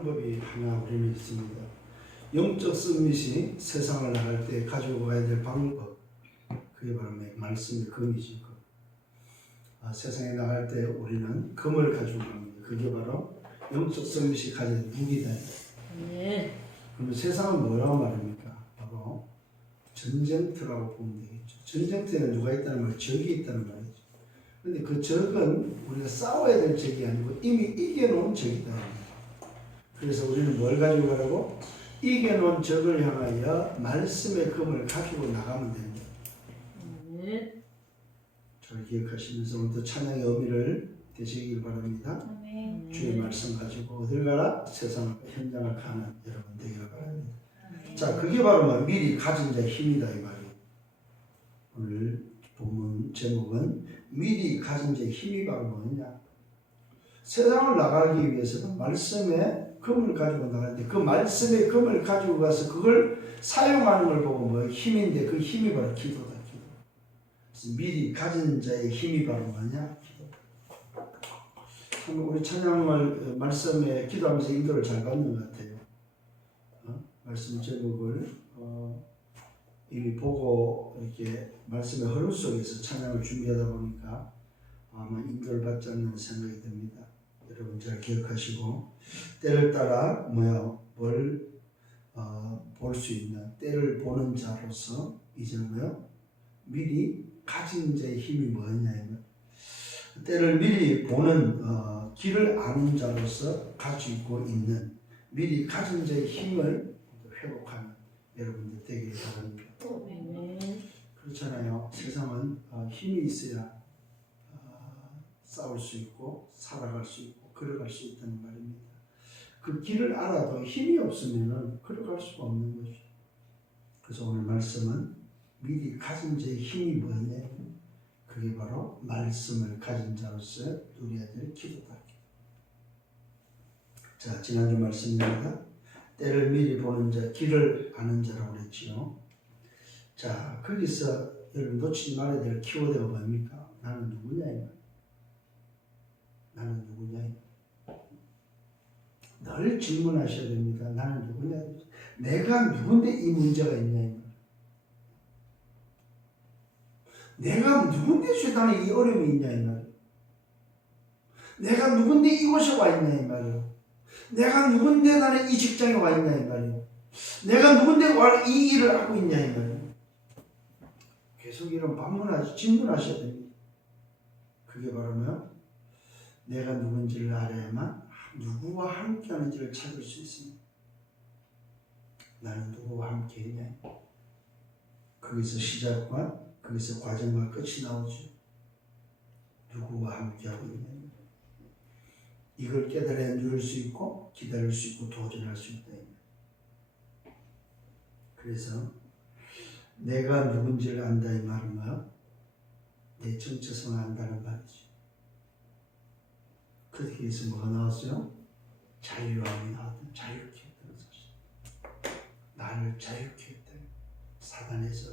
방법이 하나 우리는 있습니다. 영적 서밋이 세상을 나갈 때 가지고 가야 될 방법, 그게 바로 말씀의 금이죠. 세상에 나갈 때 우리는 금을 가지고 갑니다. 그게 바로 영적 서밋이 가진 무기다. 네. 그러면 세상은 뭐라고 말합니까? 바로 전쟁터라고 보면 되겠죠. 전쟁터에는 누가 있다는 말, 적이 있다는 말이죠. 그런데 그 적은 우리가 싸워야 될 적이 아니고 이미 이겨놓은 적이다. 그래서 우리는 뭘 가지고 가라고? 이겨놓은 적을 향하여 말씀의 금을 가지고 나가면 됩니다. 네. 잘 기억하시면서 오늘도 찬양의 의미를 되시길 바랍니다. 아멘. 주의 말씀 가지고 어딜 가라? 세상 현장을 가는 여러분 되기를 바랍니다. 자, 그게 바로 뭐 미리 가진 자의 힘이다 이 말이에요. 오늘 본문 제목은 미리 가진 자의 힘이 바로 뭐냐? 세상을 나가기 위해서는 말씀의 금을 가지고 나가는데 그 말씀의 금을 가지고 가서 그걸 사용하는 걸 보고 뭐 힘인데 그 힘이 바로 기도다. 기도. 그래서 미리 가진 자의 힘이 바로 뭐냐? 기도다. 우리 찬양을 말씀에 기도하면서 인도를 잘 받는 것 같아요. 말씀 제목을 이미 보고 이렇게 말씀의 흐름 속에서 찬양을 준비하다 보니까 아마 인도를 받지 않는 생각이 듭니다. 여러분 잘 기억하시고 때를 따라 뭘 볼 수 있는 때를 보는 자로서 이제 미리 가진 자의 힘이 뭐냐면 때를 미리 보는 길을 아는 자로서 가지고 있는 미리 가진 자의 힘을 회복하는 여러분들 되길 바랍니다. 그렇잖아요. 세상은 힘이 있어야 싸울 수 있고 살아갈 수 있고 걸어갈 수 있다는 말입니다. 그 길을 알아도 힘이 없으면 걸어갈 수가 없는 거죠. 그래서 오늘 말씀은 미리 가진 자의 힘이 뭐냐? 그게 바로 말씀을 가진 자로서 누려야 될 기도다. 자, 지난주 말씀입니다. 때를 미리 보는 자, 길을 아는 자라고 그랬지요. 자, 거기서 여러분 놓치지 말아야 될 키워드가 뭡니까? 나는 누구냐? 나는 누구냐? 늘 질문하셔야 됩니다. 나는 누구냐? 내가 누군데 이 문제가 있냐? 내가 누군데 나는 이 어려움이 있냐? 이 말이에요. 내가 누군데 이곳에 와 있냐? 이 말이에요. 내가 누군데 나는 이 직장에 와 있냐? 이 말이에요. 내가 누군데 이 일을 하고 있냐? 이 말이에요. 계속 이런 질문하셔야 됩니다. 그게 바로 뭐야? 내가 누군지를 알아야만 누구와 함께 하는지를 찾을 수 있습니다. 나는 누구와 함께 했냐? 거기서 시작과 거기서 과정과 끝이 나오죠. 누구와 함께 하고 있냐? 이걸 깨달아야 누릴 수 있고 기다릴 수 있고 도전할 수 있다. 그래서 내가 누군지를 안다 이 말은 뭐야? 내 정체성을 안다는 말이죠. 그렇게 해서 뭐가 나왔어요? 자유함이 나왔다. 자유케 했다는 사실. 나를 자유케 했다. 사단에서,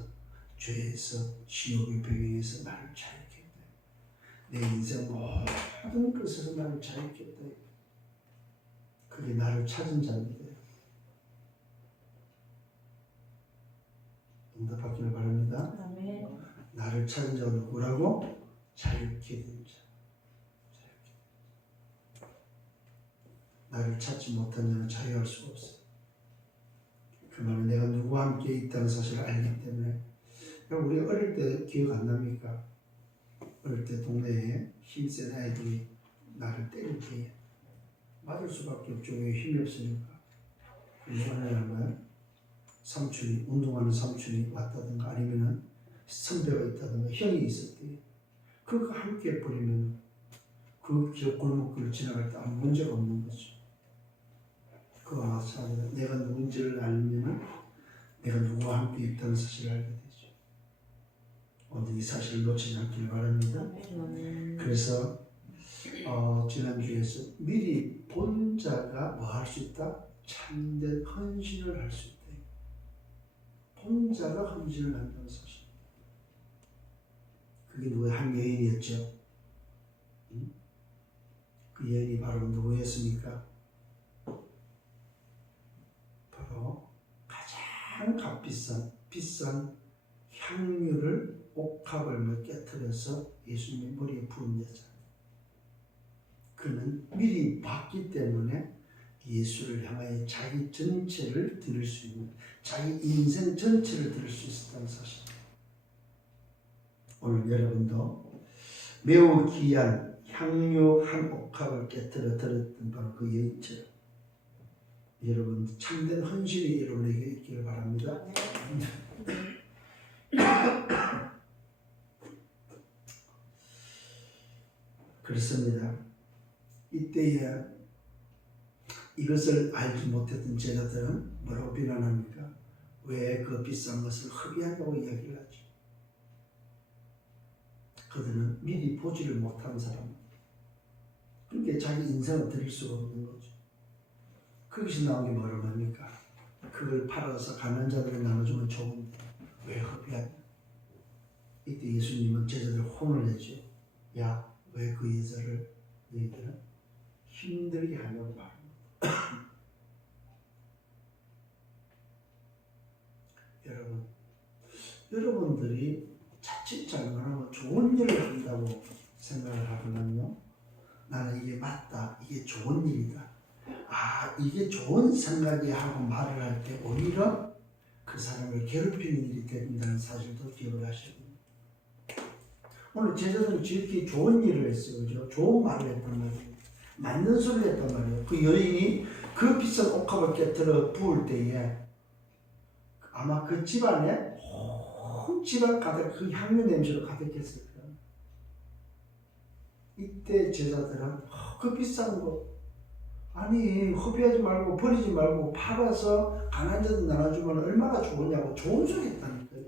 죄에서, 지옥의 배경에서 나를 자유케 했다. 내 인생 모든 것에서 나를 자유케 했다. 그게 나를 찾은 자입니다. 응답받기를 바랍니다. 아멘. 나를 찾은 자가 누구라고? 자유케 된 자. 나를 찾지 못한 자는 자유할 수가 없어요. 그 말은 내가 누구와 함께 있다는 사실을 알기 때문에. 우리 어릴 때 기억 안 납니까? 어릴 때 동네에 힘센 아이들이 나를 때릴 때 맞을 수밖에 없죠. 왜 힘이 없으니까. 그래서 어느 날 삼촌이, 운동하는 삼촌이 왔다든가 아니면은 선배가 있다든가 형이 있었대요. 그거 함께 해버리면 그 골목길을 지나갈 때 아무 문제가 없는 거죠. 그와 마찬가지로 내가 누군지를 알면 내가 누구와 함께 있다는 사실을 알게 되죠. 오늘 이 사실을 놓치지 않기를 바랍니다. 그래서 지난주에서 미리 본 자가 뭐 할 수 있다? 참된 헌신을 할 수 있다. 본 자가 헌신을 한다는 사실. 그게 누구의 한 여인이었죠. 그 여인이 바로 누구였습니까? 비싼 향유를 옥합을 깨뜨려서 예수님의 머리에 부은 여자. 그는 미리 봤기 때문에 예수를 향하여 자기 전체를 드릴 수 있는, 자기 인생 전체를 드릴 수 있었다는 사실. 오늘 여러분도 매우 귀한 향유 한 옥합을 깨뜨려 드렸던 바로 그 여인처럼 여러분 참된 헌신이 여러분에게 있기를 바랍니다. 그렇습니다. 이때에 이것을 알지 못했던 제자들은 뭐라고 비난합니까? 왜 그 비싼 것을 흡입한다고 이야기를 하죠. 그들은 미리 보지를 못한 사람. 그러니까 자기 인생을 드릴 수가 없는 거죠. 거기서 나온 게 뭐라고 합니까? 그걸 팔아서 가난한 자들에 나눠주면 좋은데 왜 흡입하냐? 이때 예수님은 제자들 혼을 내죠. 야, 왜 그 여자를 너희들은 힘들게 하냐고 말합니다. 여러분들이 자칫 잘못하면 좋은 일을 한다고 생각을 하거든요. 나는 이게 맞다, 이게 좋은 일이다. 이게 좋은 생각이 하고 말을 할 때 오히려 그 사람을 괴롭히는 일이 된다는 사실도 기억을 하셔야 됩니다. 오늘 제자들은 지극히 좋은 일을 했어요. 그죠? 좋은 말을 했단 말이에요. 맞는 소리를 했단 말이에요. 그 여인이 그 비싼 옥합을 깨뜨려 부을 때에 아마 그 집안에 온 집안 가득 그 향유 냄새로 가득했을 거예요. 이때 제자들은 그 비싼 거 아니 허비하지 말고 버리지 말고 팔아서 가난한 자들 나눠주면 얼마나 좋으냐고 좋은 소리 했다니까요.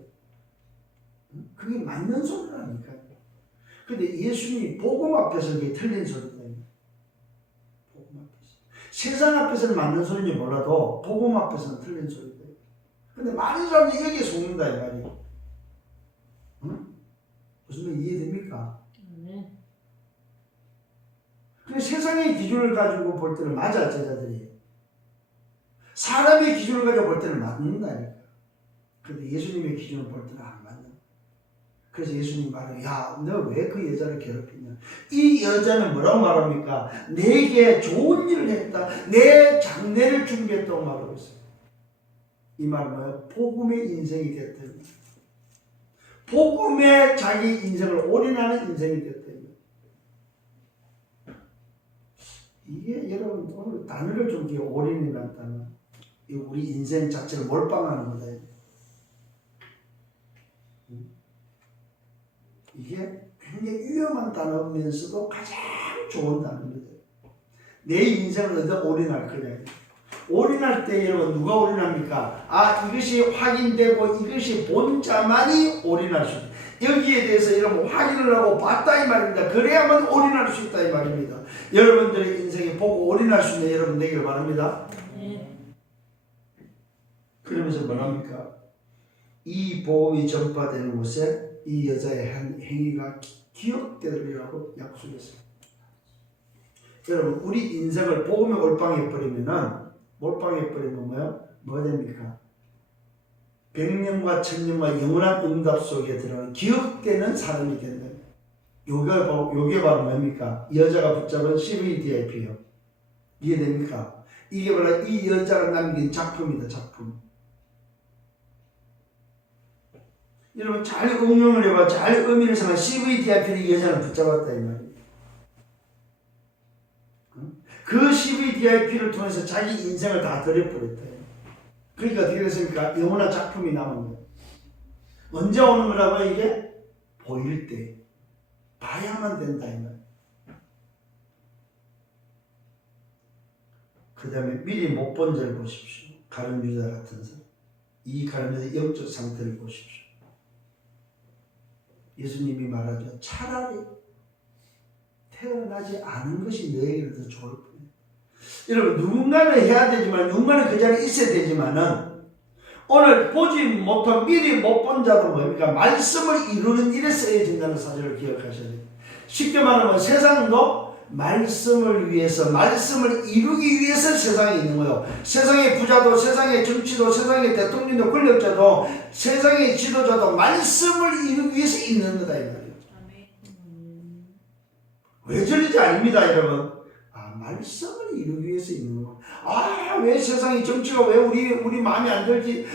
그게 맞는 소리라니까요. 근데 예수님이 복음 앞에서 그게 틀린 소리다. 복음 앞에서. 세상 앞에서는 맞는 소리인지 몰라도 복음 앞에서는 틀린 소리다. 근데 많은 사람들이 여기에 속는다 이 말이에요. 응? 무슨 말 이해됩니까? 네. 근데 세상의 기준을 가지고 볼 때는 맞아, 제자들이. 사람의 기준을 가지고 볼 때는 맞는다니까. 근데 예수님의 기준을 볼 때는 안 맞는. 그래서 예수님 말해요. 야, 너 왜 그 여자를 괴롭히냐? 이 여자는 뭐라고 말합니까? 내게 좋은 일을 했다. 내 장례를 준비했다고 말하고 있어요. 이 말은 뭐예요? 복음의 인생이 됐다는 거예요. 복음에 자기 인생을 올인하는 인생이 됐다. 이게 여러분 오늘 단어를 좀 올인이라는 단어. 우리 인생 자체를 몰빵하는 거다. 이게 굉장히 위험한 단어면서도 가장 좋은 단어입니다. 내 인생을 어디다 올인할 거냐. 올인할 때 여러분 누가 올인합니까? 이것이 확인되고 이것이 본자만이 올인할 수 있다. 여기에 대해서 여러분 확인을 하고 봤다 이 말입니다. 그래야만 올인할 수 있다 이 말입니다. 여러분들의 인생에 보고 올인할 수 있는 여러분 되기를 바랍니다. 그러면서 뭐랍니까? 이 복음이 전파되는 곳에 이 여자의 한 행위가 기억되리라고 약속했어요. 여러분 우리 인생을 복음에 몰빵해버리면 뭐가 됩니까? 백년과 천년과 영원한 응답 속에 들어가는 기억되는 사람이 된다. 요게 바로 뭡니까? 여자가 붙잡은 CVDIP예요. 이해됩니까? 이게 바로 이 여자가 남긴 작품이다. 작품. 여러분 잘 응용을 해봐. 잘 의미를 삼아 CVDIP를 이 여자는 붙잡았다 이 말이에요. 그 CVDIP를 통해서 자기 인생을 다 드려버렸다. 그러니까 어떻게 됐습니까? 영원한 작품이 남은 거예요. 언제 오는 거라고요 이게? 보일 때. 봐야만 된다 이 말이에요. 그 다음에 미리 못 본 자를 보십시오. 가룟 유다 같은 사람. 이 가룟 유다의 영적 상태를 보십시오. 예수님이 말하죠. 차라리 태어나지 않은 것이 너에게는 더 좋을 뿐이에요. 여러분 누군가는 해야 되지만 누군가는 그 자리에 있어야 되지만은 오늘 보지 못한 미리 못 본 자도 뭡니까? 말씀을 이루는 일에 쓰여진다는 사실을 기억하셔야 돼요. 쉽게 말하면 세상도 말씀을 위해서, 말씀을 이루기 위해서 세상에 있는 거예요. 세상의 부자도, 세상의 정치도, 세상의 대통령도, 권력자도, 세상의 지도자도 말씀을 이루기 위해서 있는 거다 이 말이에요. 왜 저런지 아닙니다 여러분. 말씀을 이루기 위해서 있는 거. 왜 세상이 정치가 왜 우리 마음에 안 들지?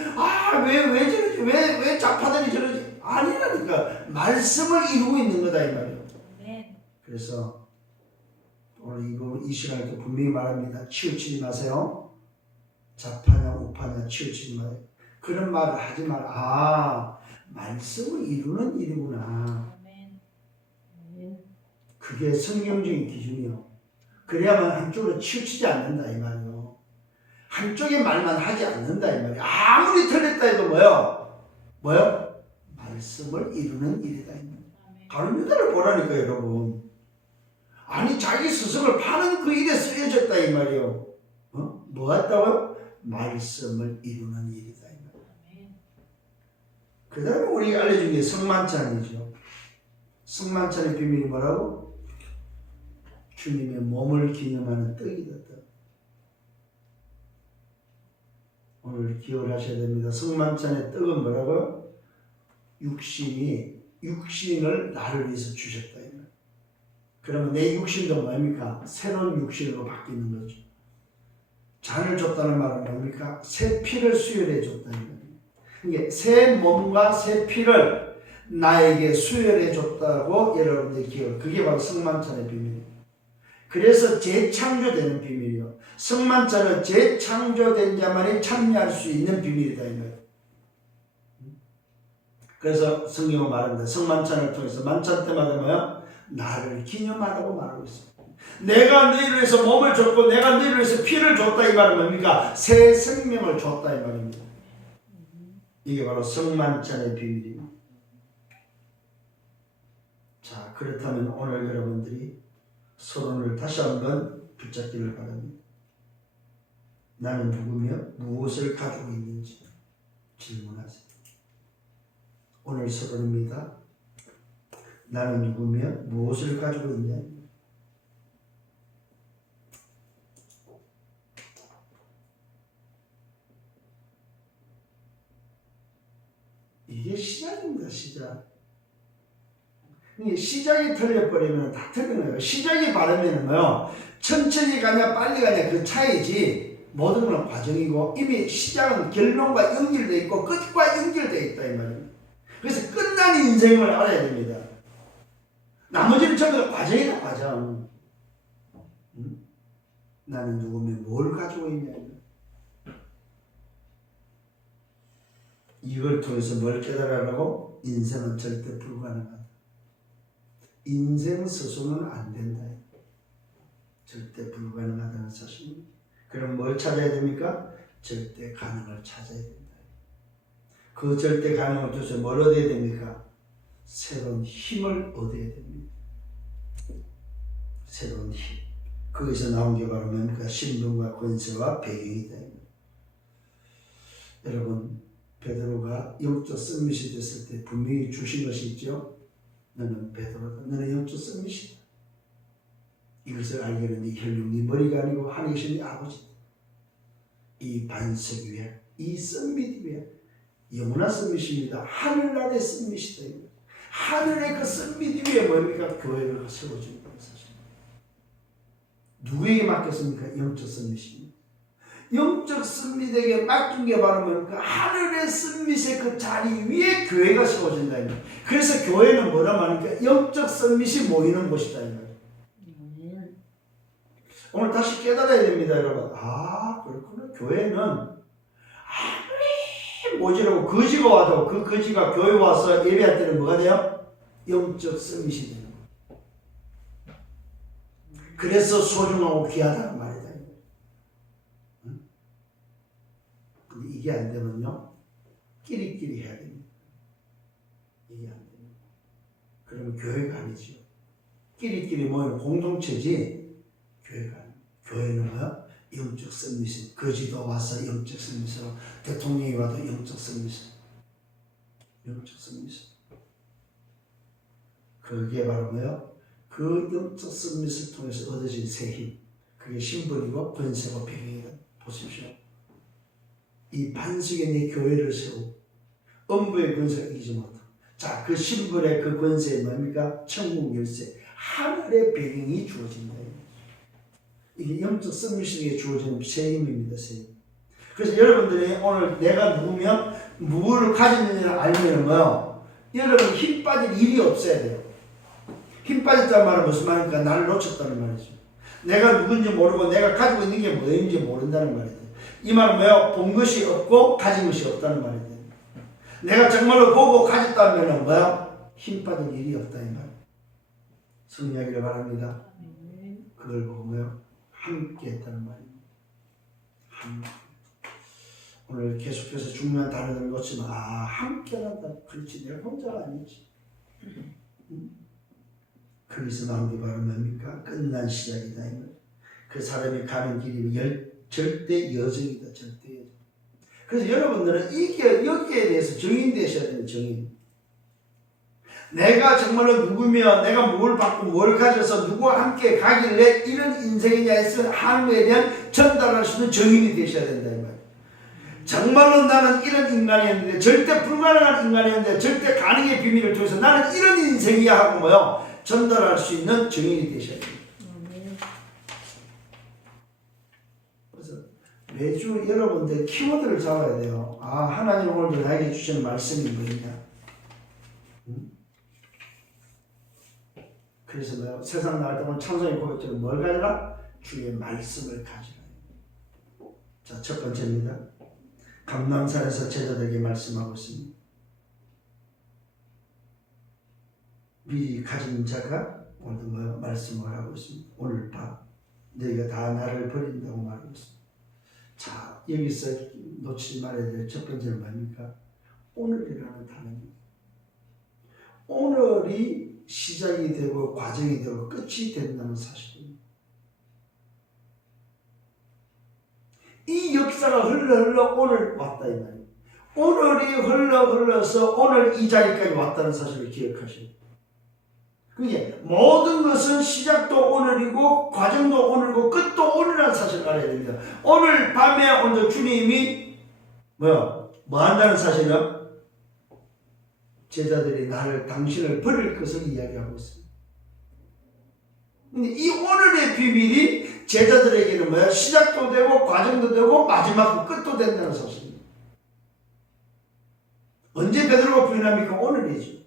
왜 저러지? 왜 좌파들이 저러지? 아니라니까. 말씀을 이루고 있는 거다 이 말이에요. 그래서 오늘 이 시간에 또 분명히 말합니다. 치우치지 마세요. 좌파냐 우파냐 치우치지 마세요. 그런 말을 하지 마라. 말씀을 이루는 일이구나. 그게 성경적인 기준이요. 그래야만 한쪽으로 치우치지 않는다 이 말이요. 한쪽의 말만 하지 않는다 이 말이요. 아무리 틀렸다 해도 뭐요? 말씀을 이루는 일이다 이 말이요. 다른 유다를 보라니까 여러분. 아니 자기 스승을 파는 그 일에 쓰여졌다 이 말이요. 뭐 했다고요? 말씀을 이루는 일이다 이 말이요. 그 다음에 우리가 알려준 게 성만찬이죠. 성만찬의 비밀이 뭐라고? 주님의 몸을 기념하는 떡이다. 오늘 기억을 하셔야 됩니다. 성만찬의 떡은 뭐라고요? 육신을 나를 위해서 주셨다. 그러면 내 육신도 뭡니까? 새로운 육신으로 바뀌는 거죠. 잔을 줬다는 말은 뭡니까? 새 피를 수혈해 줬다는 거예요. 그러니까 새 몸과 새 피를 나에게 수혈해 줬다고 여러분들이 기억을. 그게 바로 성만찬의 비밀이에요. 그래서 재창조되는 비밀이요. 성만찬은 재창조된 자만이 참여할 수 있는 비밀이다 이 말이에요. 그래서 성경은 말합니다. 성만찬을 통해서 만찬 때마다 뭐야? 나를 기념하라고 말하고 있습니다. 내가 너희를 위해서 몸을 줬고 내가 너희를 위해서 피를 줬다 이 말은 뭡니까? 새 생명을 줬다 이 말입니다. 이게 바로 성만찬의 비밀입니다. 자, 그렇다면 오늘 여러분들이 서론을 다시 한번 붙잡기를 바랍니다. 나는 누구며 무엇을 가지고 있는지 질문하세요. 오늘 서론입니다. 나는 누구며 무엇을 가지고 있냐? 이게 시작입니다. 시작. 시작이 틀려버리면 다 틀린 거예요. 시작이 바르면은요, 천천히 가냐 빨리 가냐 그 차이지 모든 건 과정이고 이미 시작은 결론과 연결되어 있고 끝과 연결되어 있다 이 말입니다. 그래서 끝난 인생을 알아야 됩니다. 나머지는 전부 다 과정이다 과정. 나는 누구며 뭘 가지고 있냐. 이걸 통해서 뭘 깨달으라고? 인생은 절대 불가능하다. 인생 스스로는 안 된다. 절대 불가능하다는 사실입니다. 그럼 뭘 찾아야 됩니까? 절대 가능을 찾아야 된다. 그 절대 가능을 통해서 뭘 얻어야 됩니까? 새로운 힘을 얻어야 됩니다. 새로운 힘. 거기서 나온 게 바로 뭡니까? 신분과 권세와 배경이다. 여러분, 베드로가 영적 썸밋이 됐을 때 분명히 주신 것이 있죠. 너는 베드로다. 너는 영적 썸밋이다. 이것을 알게 되는 이 혈육, 네 머리가 아니고 하늘에 계신 네 아버지다. 이 반석 위에, 이 썸밋 위에 영원한 썸밋입니다. 하늘나라의 썸밋이다. 하늘의 그 썸밋 위에 뭡니까? 교회를 세워주는 거예요. 사실 누구에게 맡겼습니까? 영적 썸밋입니다. 영적 썸밋에게 맡긴 게 바로 뭡니까? 하늘의 썸밋의 그 자리 위에 교회가 세워진다. 그래서 교회는 뭐라 말합니까? 영적 썸밋이 모이는 곳이다. 오늘 다시 깨달아야 됩니다, 여러분. 그렇구나. 교회는 아무리 모지라고 거지가 와도 그 거지가 교회 와서 예배할 때는 뭐가 돼요? 영적 썸밋이 되는 거예요. 그래서 소중하고 귀하다는 말이다. 근데 이게 안 되면요, 끼리끼리 해야 됩니다. 이게 안 됩니다. 그러면 교회가 아니죠. 끼리끼리 모이는 공동체지 교회가 아닙니다. 교회는 뭐야? 영적 썸밋이, 거지도 와서 영적 썸밋으로, 대통령이 와도 영적 썸밋으로, 영적 썸밋으로. 그게 바로 뭐야? 그 영적 서밋을 통해서 얻어진 새 힘, 그게 신분이고 권세고 병이다. 보십시오. 이 반석에 내 교회를 세우고 음부의 권세가 이기지 못하고, 자, 그 신분의 그 권세에 뭡니까? 천국 열쇠, 하늘의 배경이 주어진다. 이게 영적 서밋에게 주어지는 새 힘입니다. 새 힘. 그래서 여러분들이 오늘 내가 누구면 무엇을 가졌느냐를 알면 뭐요? 여러분 힘 빠질 일이 없어야 돼요. 힘 빠졌다는 말은 무슨 말입니까? 나를 놓쳤다는 말이죠. 내가 누군지 모르고 내가 가지고 있는 게 뭐인지 모른다는 말이에요. 이 말은 뭐요? 본 것이 없고 가진 것이 없다는 말이에요. 내가 정말로 보고 가졌다면 뭐요? 힘 빠질 일이 없다 이 말. 승리하기를 바랍니다. 그걸 보고 뭐요? 함께 했다는 말입니다. 함께. 오늘 계속해서 중요한 단어를 놓치면 함께한다. 그렇지, 내가 혼자가 아니지. 그리스도 나온 게 바로 뭡니까? 끝난 시작이다. 그 사람이 가는 길이 절대 여정이다. 절대 여정. 그래서 여러분들은 여기에 대해서 증인되셔야 되는 증인. 내가 정말로 누구며 내가 뭘 받고 뭘 가져서 누구와 함께 가길래 이런 인생이냐 했으면 하나님에 대한 전달할 수 있는 증인이 되셔야 된다. 이 말이에요. 정말로 나는 이런 인간이었는데, 절대 불가능한 인간이었는데, 절대 가능의 비밀을 통해서 나는 이런 인생이야 하고 뭐요? 전달할 수 있는 증인이 되셔야 됩니다. 그래서 매주 여러분들 키워드를 잡아야 돼요. 하나님 오늘도 나에게 주시는 말씀이 뭐냐? 그래서 뭐요? 세상 나갈 때 오늘 찬송의 고백처럼 뭘 가져라? 주의 말씀을 가져라. 자, 첫 번째입니다. 감람산에서 제자들에게 말씀하고 있습니다. 미리 가진 자가 오늘도 뭐 말씀을 하고 있습니다. 오늘 밤 너희가 다 나를 버린다고 말하고 있습니다. 자, 여기서 놓치지 말아야 될 첫 번째는 뭡니까? 오늘이라는 단어입니다. 오늘이 시작이 되고 과정이 되고 끝이 된다는 사실입니다. 이 역사가 흘러 오늘 왔다 이 말이에요. 오늘이 흘러서 오늘 이 자리까지 왔다는 사실을 기억하셔야 돼요. 그게 모든 것은 시작도 오늘이고 과정도 오늘이고 끝도 오늘이라는 사실을 알아야 됩니다. 오늘 밤에 오늘 주님이 뭐 한다는 사실은 제자들이 당신을 버릴 것을 이야기하고 있습니다. 근데 이 오늘의 비밀이 제자들에게는 뭐야? 시작도 되고 과정도 되고 마지막 끝도 된다는 사실입니다. 언제 베드로가 부인합니까? 오늘이죠.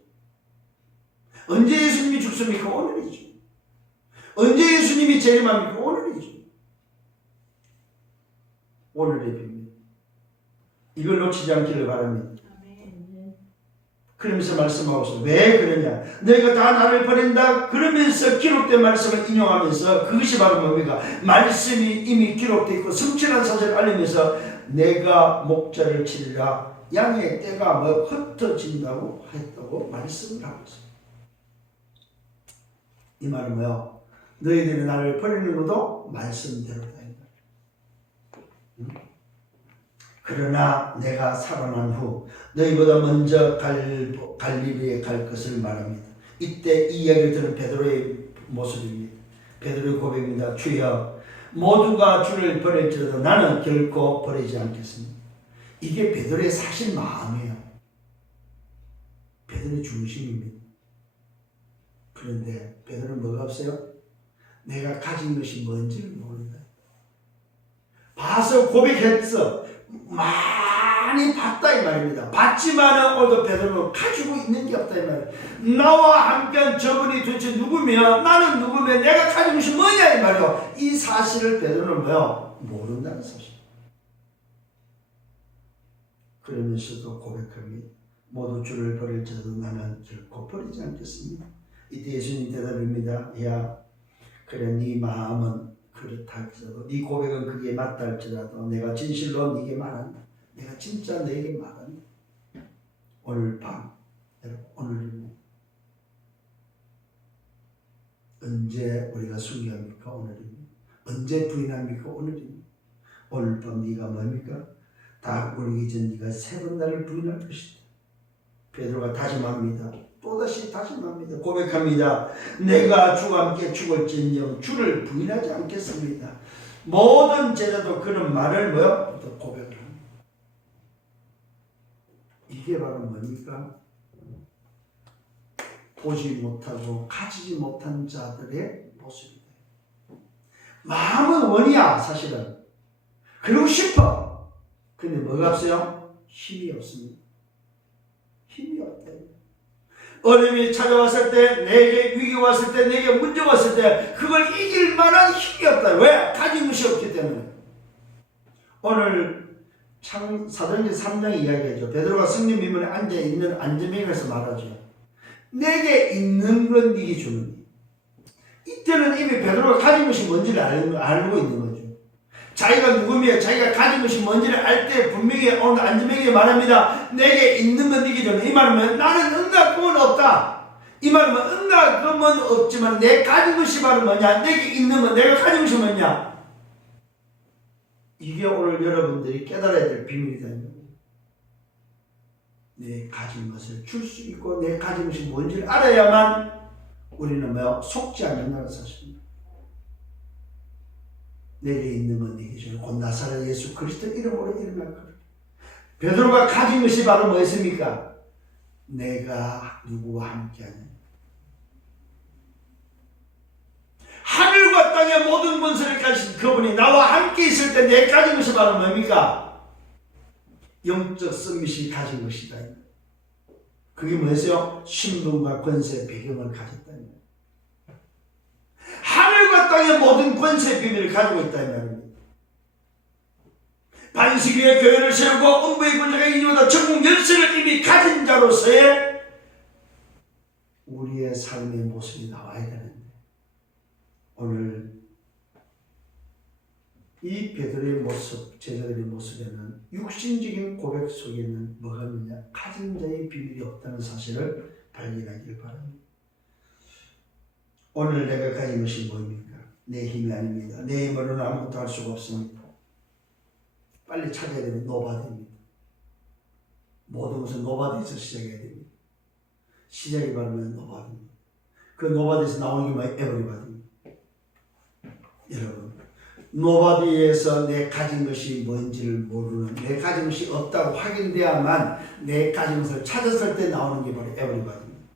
언제 예수님이 죽습니까? 오늘이죠. 언제 예수님이 재림합니까? 오늘이죠. 오늘의 비밀. 이걸 놓치지 않기를 바랍니다. 그러면서 말씀하고 있어요. 왜 그러냐? 너희가 다 나를 버린다. 그러면서 기록된 말씀을 인용하면서 그것이 바로 뭡니까? 말씀이 이미 기록되어 있고 성취한 사실을 알리면서 내가 목자를 치리라. 양의 떼가 흩어진다고 했다고 말씀을 하고 있어요. 이 말은 뭐요? 너희들이 나를 버리는 것도 말씀대로다. 그러나 내가 살아난 후 너희보다 먼저 갈릴리에 갈 것을 말합니다. 이때 이 이야기를 들은 베드로의 모습입니다. 베드로의 고백입니다. 주여, 모두가 주를 버릴지라도 나는 결코 버리지 않겠습니다. 이게 베드로의 사실 마음이에요. 베드로의 중심입니다. 그런데 베드로는 뭐가 없어요? 내가 가진 것이 뭔지를 모른다. 봐서 고백했어. 많이 봤다 이 말입니다. 봤지만 오늘도 베드로는 가지고 있는 게 없다 이 말이에요. 나와 함께한 저분이 도대체 누구며 나는 누구며 내가 가진 것이 뭐냐 이 말이에요. 이 사실을 베드로는 뭐요? 모른다는 사실. 그러면서도 고백합니다. 모두 주를 버릴지라도 나는 결코 버리지 않겠습니다. 이때 예수님 대답입니다. 야, 그래 네 마음은 그렇다 할지라도 네 고백은 그게 맞다 할지라도 내가 진실로 네게 말한다. 내가 진짜 너에게 말한다. 오늘 밤, 여러분 오늘입니다. 언제 우리가 순교합니까? 오늘입니다. 언제 부인합니까? 오늘입니다. 오늘 밤 네가 뭡니까? 다 오르기 전 네가 3번 나를 부인할 것이다. 베드로가 다짐합니다. 또다시 다짐합니다. 고백합니다. 내가 주와 함께 죽을지언정 주를 부인하지 않겠습니다. 모든 제자도 그런 말을 뭐요? 또 고백을 합니다. 이게 바로 뭡니까? 보지 못하고 가지지 못한 자들의 모습이다. 마음은 원이야 사실은. 그러고 싶어. 근데 뭐가 없어요? 힘이 없습니다. 힘이 없다. 어려움이 찾아왔을 때, 내게 위기가 왔을 때, 내게 문제가 왔을 때 그걸 이길 만한 힘이 없다. 왜? 가진 것이 없기 때문에. 오늘 사도행전 3장 이야기하죠. 베드로가 성령 미문에 앉아있는 안전명에서 말하죠. 내게 있는 건 네게 주는. 이때는 이미 베드로가 가진 것이 뭔지를 알고 있는 거죠. 자기가 누구며 자기가 가진 것이 뭔지를 알 때 분명히 오늘 안전명에 말합니다. 내게 있는 건 네게 주는. 이 말은 나는 응답금은 없다. 이 말은 응답금은 없지만 내 가진 것이 바로 뭐냐? 내게 있는 건 내가 가진 것이 뭐냐? 이게 오늘 여러분들이 깨달아야 될 비밀이다. 내 가진 것을 줄 수 있고 내 가진 것이 뭔지를 알아야만 우리는 뭐야? 속지 않는다는 사실입니다. 내게 있는 건 내게 주는 곧 나사렛 예수 그리스도 이름으로 이름할 것. 베드로가 가진 것이 바로 뭐였습니까? 내가 누구와 함께하냐. 하늘과 땅의 모든 권세를 가진 그분이 나와 함께 있을 때 내 가진 것이 바로 뭡니까? 영적 서밋이 가진 것이다. 그게 뭐였어요? 신분과 권세 배경을 가졌다. 하늘과 땅의 모든 권세의 비밀을 가지고 있다는 말입니다. 반석 위에 교회를 세우고 음부의 권세가 이루어다 전국 열쇠를 이미 가진 자로서의 우리의 삶의 모습이 나와야 되는데 오늘 이 베드로의 모습, 제자들의 모습에는 육신적인 고백 속에는 뭐가 있느냐? 가진 자의 비밀이 없다는 사실을 발견하길 바랍니다. 오늘 내가 가진 것이 뭐입니까? 내 힘이 아닙니다. 내 힘으로는 아무것도 할 수가 없습니다. 빨리 찾아야 되면 노바디입니다. 모든 것은 노바디에서 시작해야 됩니다. 시작이 바르면 노바디입니다. 그 노바디에서 나오는 게 뭐예요? 에브리바디입니다. 여러분, 노바디에서 내 가진 것이 뭔지를 모르는, 내 가진 것이 없다고 확인돼야만 내 가진 것을 찾았을 때 나오는 게 바로 에브리바디입니다.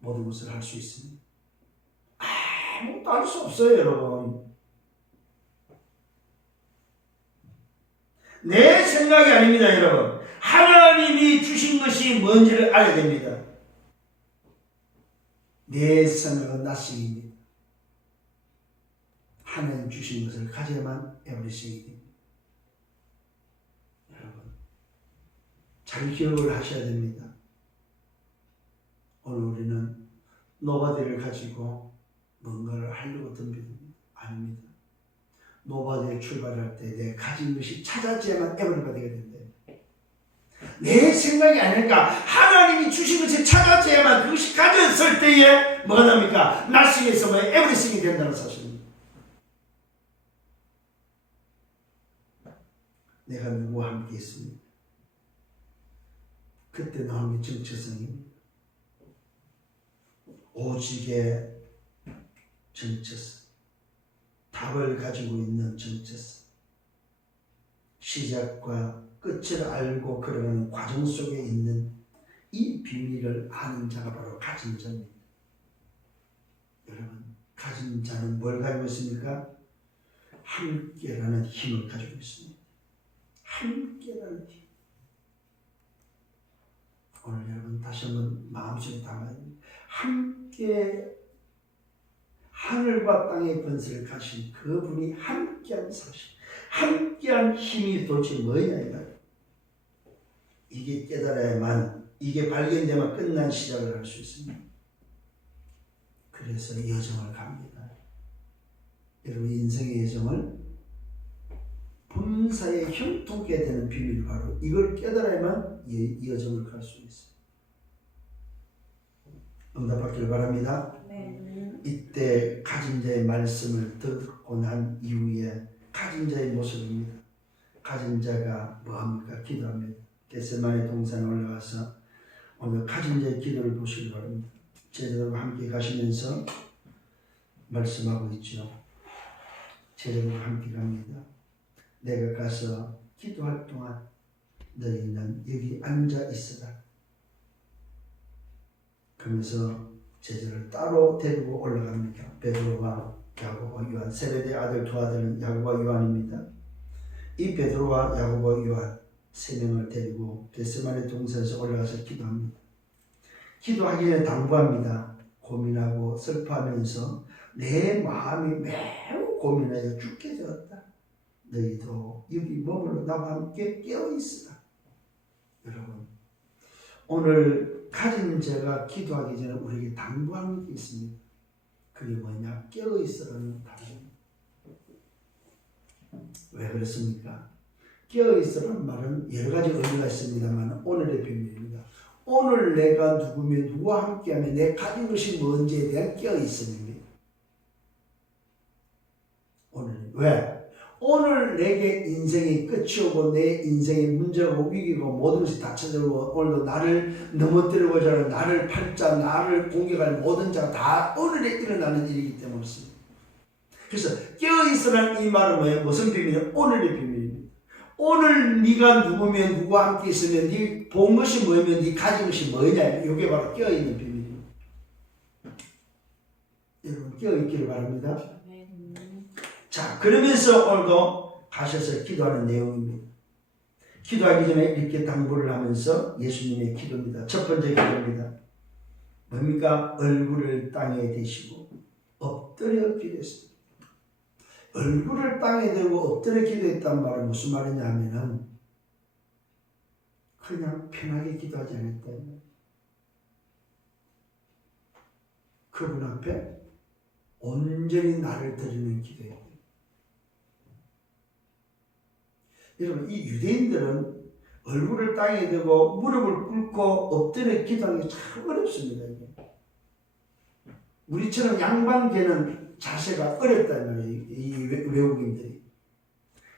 모든 것을 할 수 있습니다. 아무것도 할 수 없어요, 여러분. 내 생각이 아닙니다, 여러분. 하나님이 주신 것이 뭔지를 알아야 됩니다. 내 생각은 nothing입니다. 하나님 주신 것을 가져야만 everything이 됩니다. 여러분, 잘 기억을 하셔야 됩니다. 오늘 우리는 노바디를 가지고 뭔가를 하려고 덤비는 아닙니다. 노바디에 출발할 때 내 가진 것이 찾아져야만 에브리바디가 된다. 내 생각이 아니니까 하나님이 주신 것이 찾아져야만 그것이 가졌을 때에 뭐가 납니까? 나싱에서 뭐 에브리싱이 된다는 사실입니다. 내가 누구와 함께 있습니다. 그때 나오는 게 정체성입니다. 오직의 정체성, 답을 가지고 있는 정체성, 시작과 끝을 알고 걸어가는 과정 속에 있는 이 비밀을 아는 자가 바로 가진 자입니다. 여러분, 가진 자는 뭘 가지고 있습니까? 함께라는 힘을 가지고 있습니다. 함께라는 힘. 오늘 여러분 다시 한번 마음속에 담아야 됩니다. 함께 하늘과 땅의 권세를 가신 그분이 함께한 사실, 함께한 힘이 도대체 뭐냐? 이게 깨달아야만, 이게 발견되면 끝난 시작을 할 수 있습니다. 그래서 여정을 갑니다. 여러분, 인생의 여정을 범사에 형통케 되는 비밀이 바로 이걸 깨달아야만 이 여정을 갈 수 있어요. 응답받기를 바랍니다. 이때 가진 자의 말씀을 듣고 난 이후에 가진 자의 모습입니다. 가진 자가 뭐합니까? 기도합니다. 겟세마네 동산에 올라가서 오늘 가진 자의 기도를 보시기 바랍니다. 제자들과 함께 가시면서 말씀하고 있죠. 제자들과 함께 갑니다. 내가 가서 기도할 동안 너희는 여기 앉아 있으라. 그러면서 제자를 따로 데리고 올라갑니다. 베드로와 야고보와 요한, 세베대의 아들 두 아들은 야고보와 요한입니다. 이 베드로와 야고보와 요한 세 명을 데리고 겟세마네 동산에서 올라가서 기도합니다. 기도하기 전에 당부합니다. 고민하고 슬퍼하면서 내 마음이 매우 고민하여 죽게 되었다. 너희도 여기 머물러 나와 함께 깨어있으라. 여러분, 오늘 가진 자가 기도하기 전에 우리에게 당부하는 게 있습니다. 그게 뭐냐? 깨어있으라는 답입니다. 왜 그렇습니까? 깨어있으라는 말은 여러 가지 의미가 있습니다만 오늘의 비밀입니다. 오늘 내가 누구며 누구와 함께하면 내 가진 것이 뭔지에 대한 깨어있음입니다. 오늘 왜? 오늘 내게 인생이 끝이 오고 내 인생의 문제가 위기고 모든 것이 닥쳐들고 오늘도 나를 넘어뜨리고자 하는 나를 팔자 나를 공격할 모든 자가 다 오늘에 일어나는 일이기 때문에 그렇습니다. 그래서 깨어있으라는 이 말은 뭐예요? 무슨 비밀이에요? 오늘의 비밀입니다. 오늘 네가 누구며 누구와 함께 있으면 네 본 것이 뭐냐면 네 가진 것이 뭐냐, 이게 바로 깨어있는 비밀입니다. 여러분 깨어있기를 바랍니다. 자, 그러면서 오늘도 가셔서 기도하는 내용입니다. 기도하기 전에 이렇게 당부를 하면서 예수님의 기도입니다. 첫 번째 기도입니다. 뭡니까? 얼굴을 땅에 대시고 엎드려 기도했습니다. 얼굴을 땅에 대고 엎드려 기도했단 말은 무슨 말이냐 하면은 그냥 편하게 기도하지 않았다. 그분 앞에 온전히 나를 드리는 기도예요. 여러분, 이 유대인들은 얼굴을 땅에 대고 무릎을 꿇고 엎드려 기도하는 게 참 어렵습니다. 이게. 우리처럼 양반계는 자세가 어렵다는 거예요. 이 외국인들이.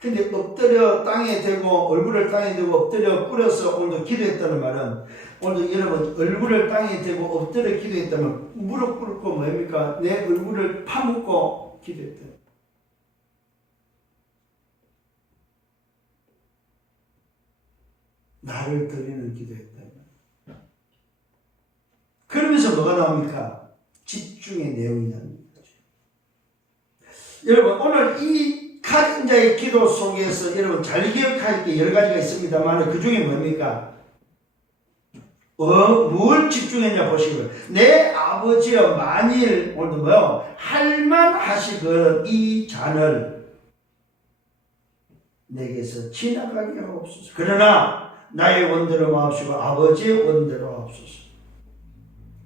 근데 엎드려 땅에 대고 얼굴을 땅에 대고 엎드려 꿇어서 오늘도 기도했다는 말은 오늘도 여러분 얼굴을 땅에 대고 엎드려 기도했다면 무릎 꿇고 뭡니까? 내 얼굴을 파묻고 기도했다. 나를 드리는 기도했다. 그러면서 뭐가 나옵니까? 집중의 내용이 나옵니다. 여러분 오늘 이 가진 자의 기도 속에서 여러분 잘 기억할 게 여러 가지가 있습니다만 그 중에 뭡니까? 뭘 집중했냐 보시고요. 내 아버지여 만일 오늘도 뭐요? 할만하시거든 이 잔을 내게서 지나가게 하옵소서. 그러나 나의 원대로 마옵시고 아버지의 원대로 하옵소서.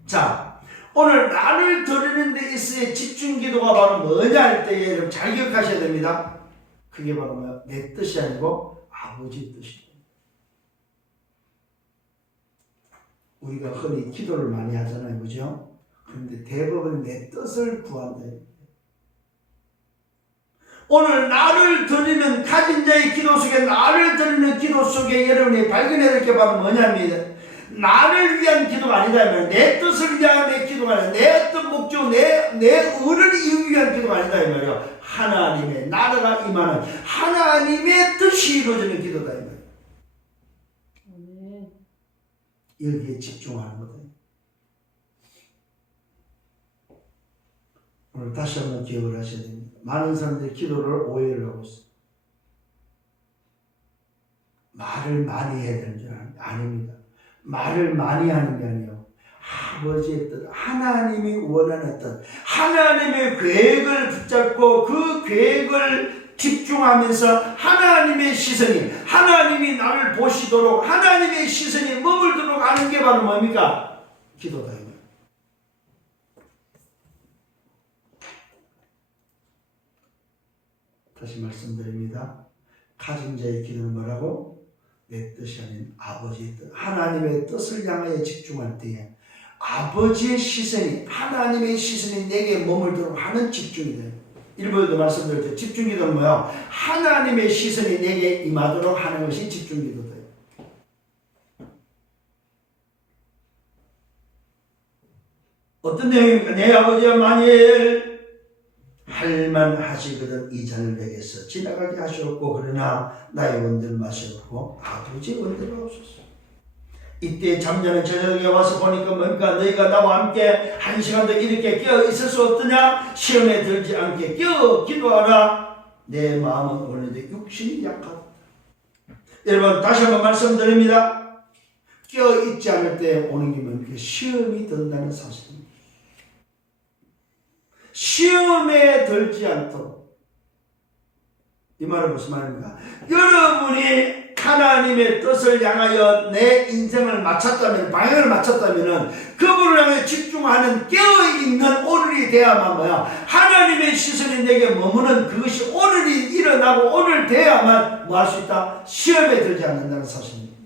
자, 오늘 나를 드리는 데 있어의 집중 기도가 바로 뭐냐 할 때에 여러분 잘 기억하셔야 됩니다. 그게 바로 뭐야? 내 뜻이 아니고 아버지 뜻입니다. 우리가 흔히 기도를 많이 하잖아요. 그죠? 그런데 대부분 내 뜻을 구한다. 오늘 나를 드리는 가진 자의 기도 속에 나를 드리는 기도 속에 여러분이 발견해야 될 게 바로 뭐냐면 나를 위한 기도가 아니다. 내 뜻을 위한 내 기도가 아니라 내 어떤 목적, 내 의를 이루기 위한 기도가 아니다. 이 말이야. 하나님의 나라가 임하는 하나님의 뜻이 이루어지는 기도다. 이 말이야. 여기에 집중하는 거다. 오늘 다시 한번 기억을 하셔야 됩니다. 많은 사람들이 기도를 오해를 하고 있어요. 말을 많이 해야 되는 줄 아닙니다. 말을 많이 하는 게 아니에요. 아버지의 뜻, 하나님이 원하는 뜻, 하나님의 계획을 붙잡고 그 계획을 집중하면서 하나님의 시선이, 하나님이 나를 보시도록 하나님의 시선이 머물도록 하는 게 바로 뭡니까? 기도다. 다시 말씀드립니다. 가진 자의 기도는 뭐라고? 내 뜻이 아닌 아버지의 뜻, 하나님의 뜻을 향하여 집중할 때에 아버지의 시선이, 하나님의 시선이 내게 머물도록 하는 집중이다. 일부에도 말씀드릴 때 집중기도는 뭐야? 하나님의 시선이 내게 임하도록 하는 것이 집중기도다. 어떤 내용입니까? 내 아버지가 만일 할만하시거든 이 잔을 내게서 지나가게 하시옵고 그러나 나의 원대로 마시옵고 아버지의 원대로 하옵소서. 이때 잠자는 저녁에 와서 보니까 뭡니까? 너희가 나와 함께 한 시간도 이렇게 깨어 있을 수 없더냐? 시험에 들지 않게 깨어 기도하라. 내 마음은 오늘도 육신이 약하다. 여러분 다시 한번 말씀드립니다. 깨어 있지 않을 때 오는 게 뭡니까? 시험이 든다는 사실입니다. 시험에 들지 않도록. 이 말은 무슨 말입니까? 여러분이 하나님의 뜻을 향하여 내 인생을 마쳤다면, 방향을 마쳤다면 그분을 향해 집중하는 깨어있는 오늘이 돼야만 뭐야? 하나님의 시선이 내게 머무는 그것이 오늘이 일어나고 오늘 돼야만 뭐 할 수 있다? 시험에 들지 않는다는 사실입니다.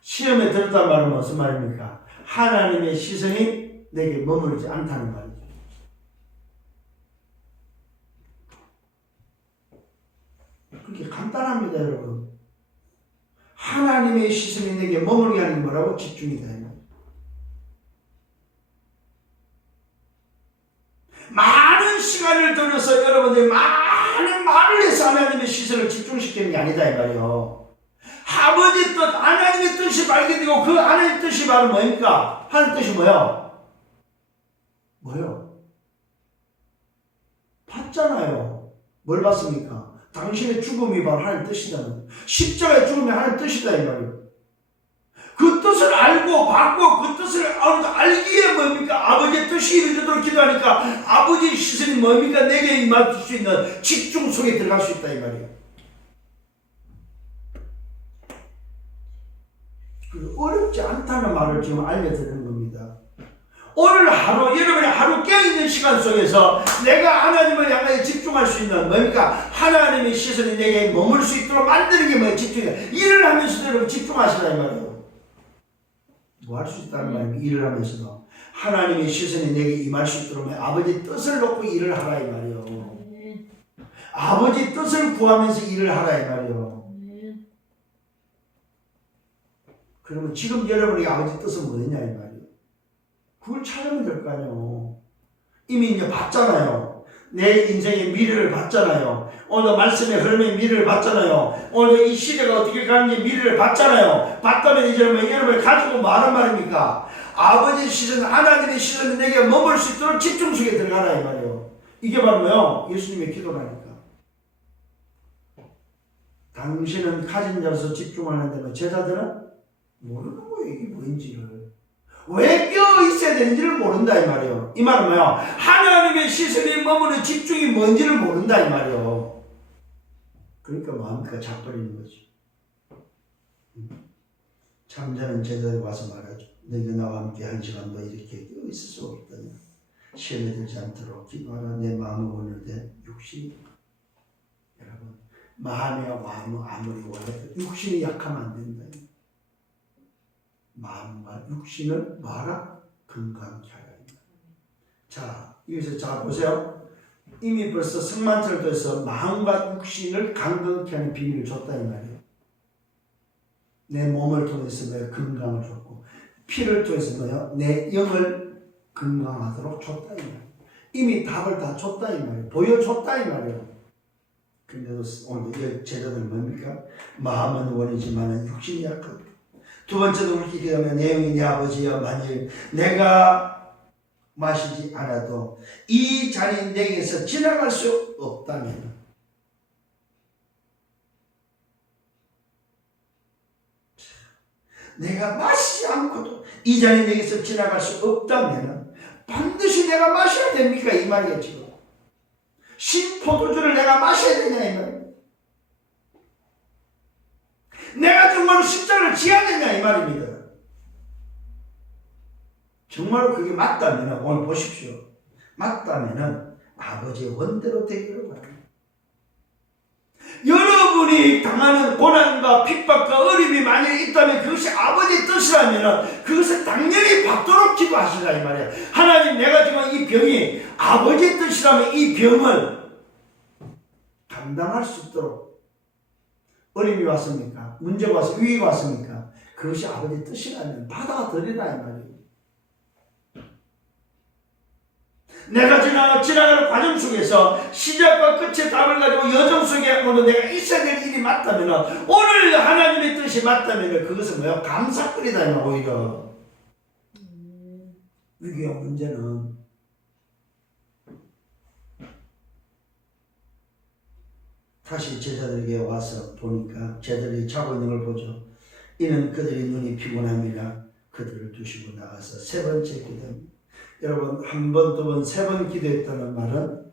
시험에 들었단 말은 무슨 말입니까? 하나님의 시선이 내게 머무르지 않다는 말이죠. 그렇게 간단합니다, 여러분. 하나님의 시선이 내게 머물게 하는 게 뭐라고? 집중이다. 많은 시간을 들여서 여러분들이 많은 말을 해서 하나님의 시선을 집중시키는 게 아니다 이 말이요. 아버지 뜻, 하나님의 뜻이 발견되고 그 하나님의 뜻이 바로 뭡니까? 하나님 뜻이 뭐예요? 뭐요? 봤잖아요. 뭘 봤습니까? 당신의 죽음이 바로 하나님 뜻이잖아요. 십자가의 죽음이 하나님 뜻이다 이 말이에요. 그 뜻을 알고 받고 그 뜻을 알기에 뭡니까? 아버지의 뜻이 이루어지도록 기도하니까 아버지의 시선이 뭡니까? 내게 임할 수 있는 집중 속에 들어갈 수 있다 이 말이에요. 어렵지 않다는 말을 지금 알려드리는 겁니다. 오늘 하루, 여러분의 하루 깨어있는 시간 속에서 내가 하나님을 향해 집중할 수 있는 뭡니까? 하나님의 시선이 내게 머물 수 있도록 만드는 게 뭐예요? 집중이에요. 일을 하면서도 여러분 집중하시라 이 말이에요. 뭐 할 수 있다는 말입니다. 일을 하면서도 하나님의 시선이 내게 임할 수 있도록 아버지 뜻을 놓고 일을 하라 이 말이에요. 아버지 뜻을 구하면서 일을 하라 이 말이에요. 그러면 지금 여러분에게 아버지 뜻은 뭐냐 이 말이에요. 그걸 찾으면 될 거 아니에요. 이미 이제 봤잖아요. 내 인생의 미래를 봤잖아요. 오늘 말씀의 흐름의 미래를 봤잖아요. 오늘 이 시대가 어떻게 가는지 미래를 봤잖아요. 봤다면 이제 여러분이 가지고 뭐 하란 말입니까? 아버지의 시선, 하나님의 시선이 내게 머물 수 있도록 집중 속에 들어가라 이 말이에요. 이게 바로 뭐요? 예수님의 기도라니까. 당신은 가진 자로서 집중하는데 뭐 제자들은 모르는 거예요. 이게 뭔지를. 왜 깨어 있어야 되는지를 모른다 이 말이에요. 이 말은 뭐야? 하나님의 시선이 머무는 집중이 뭔지를 모른다 이 말이에요. 그러니까 마음껏 자버리는 거지. 잠자는 제자들이 와서 말하죠. 너희가 나와 함께 한 시간도 이렇게 깨어 있을 수 없다냐. 시험에 들지 않도록 기도하라. 내 마음은 오늘대 육신이. 여러분 마음이야 마음은 아무리 원해도 육신이 약하면 안 된다. 마음과 육신을 뭐하라? 건강케 하라. 자, 여기서 자 보세요. 이미 벌써 성만철도에서 마음과 육신을 강건케 하는 비밀을 줬다 이 말이에요. 내 몸을 통해서 내 건강을 줬고 피를 통해서 뭐요? 내 영을 건강하도록 줬다 이 말이에요. 이미 답을 다 줬다 이 말이에요. 보여줬다 이 말이에요. 근데도 오늘 제자들 뭡니까? 마음은 원이지만 육신이 약하다. 두 번째도 그렇게 기도하면 내용이 내 아버지여 만일 내가 마시지 않아도 이 잔이 내게서 지나갈 수 없다면 내가 마시지 않고도 이 잔이 내게서 지나갈 수 없다면 반드시 내가 마셔야 됩니까? 이 말이겠죠. 신포도주를 내가 마셔야 되냐 이 말이에요. 내가 정말로 십자가를 지어야 되냐 이 말입니다. 정말로 그게 맞다면 오늘 보십시오. 맞다면 아버지의 원대로 되기를 바랍니다. 여러분이 당하는 고난과 핍박과 어려움이 만약 있다면 그것이 아버지의 뜻이라면 그것을 당연히 받도록 기도하시라 이 말이에요. 하나님 내가 지금 이 병이 아버지의 뜻이라면 이 병을 감당할 수 있도록 어려움이 왔습니까? 문제가 왔습니까? 위기가 왔습니까? 그것이 아버지의 뜻이라면 받아들이라 이 말이에요. 내가 지나가는 과정 속에서 시작과 끝의 답을 가지고 여정 속에 오늘 내가 있어야 될 일이 맞다면, 오늘 하나님의 뜻이 맞다면 그것은 뭐야? 감사거리다. 오히려 위기의 문제는 다시 제자들에게 와서 보니까 제자들이 자고 있는 걸 보죠. 이는 그들의 눈이 피곤함이라 그들을 두시고 나가서 세 번째 기도입니다. 여러분, 한 번, 두 번, 세 번 기도했다는 말은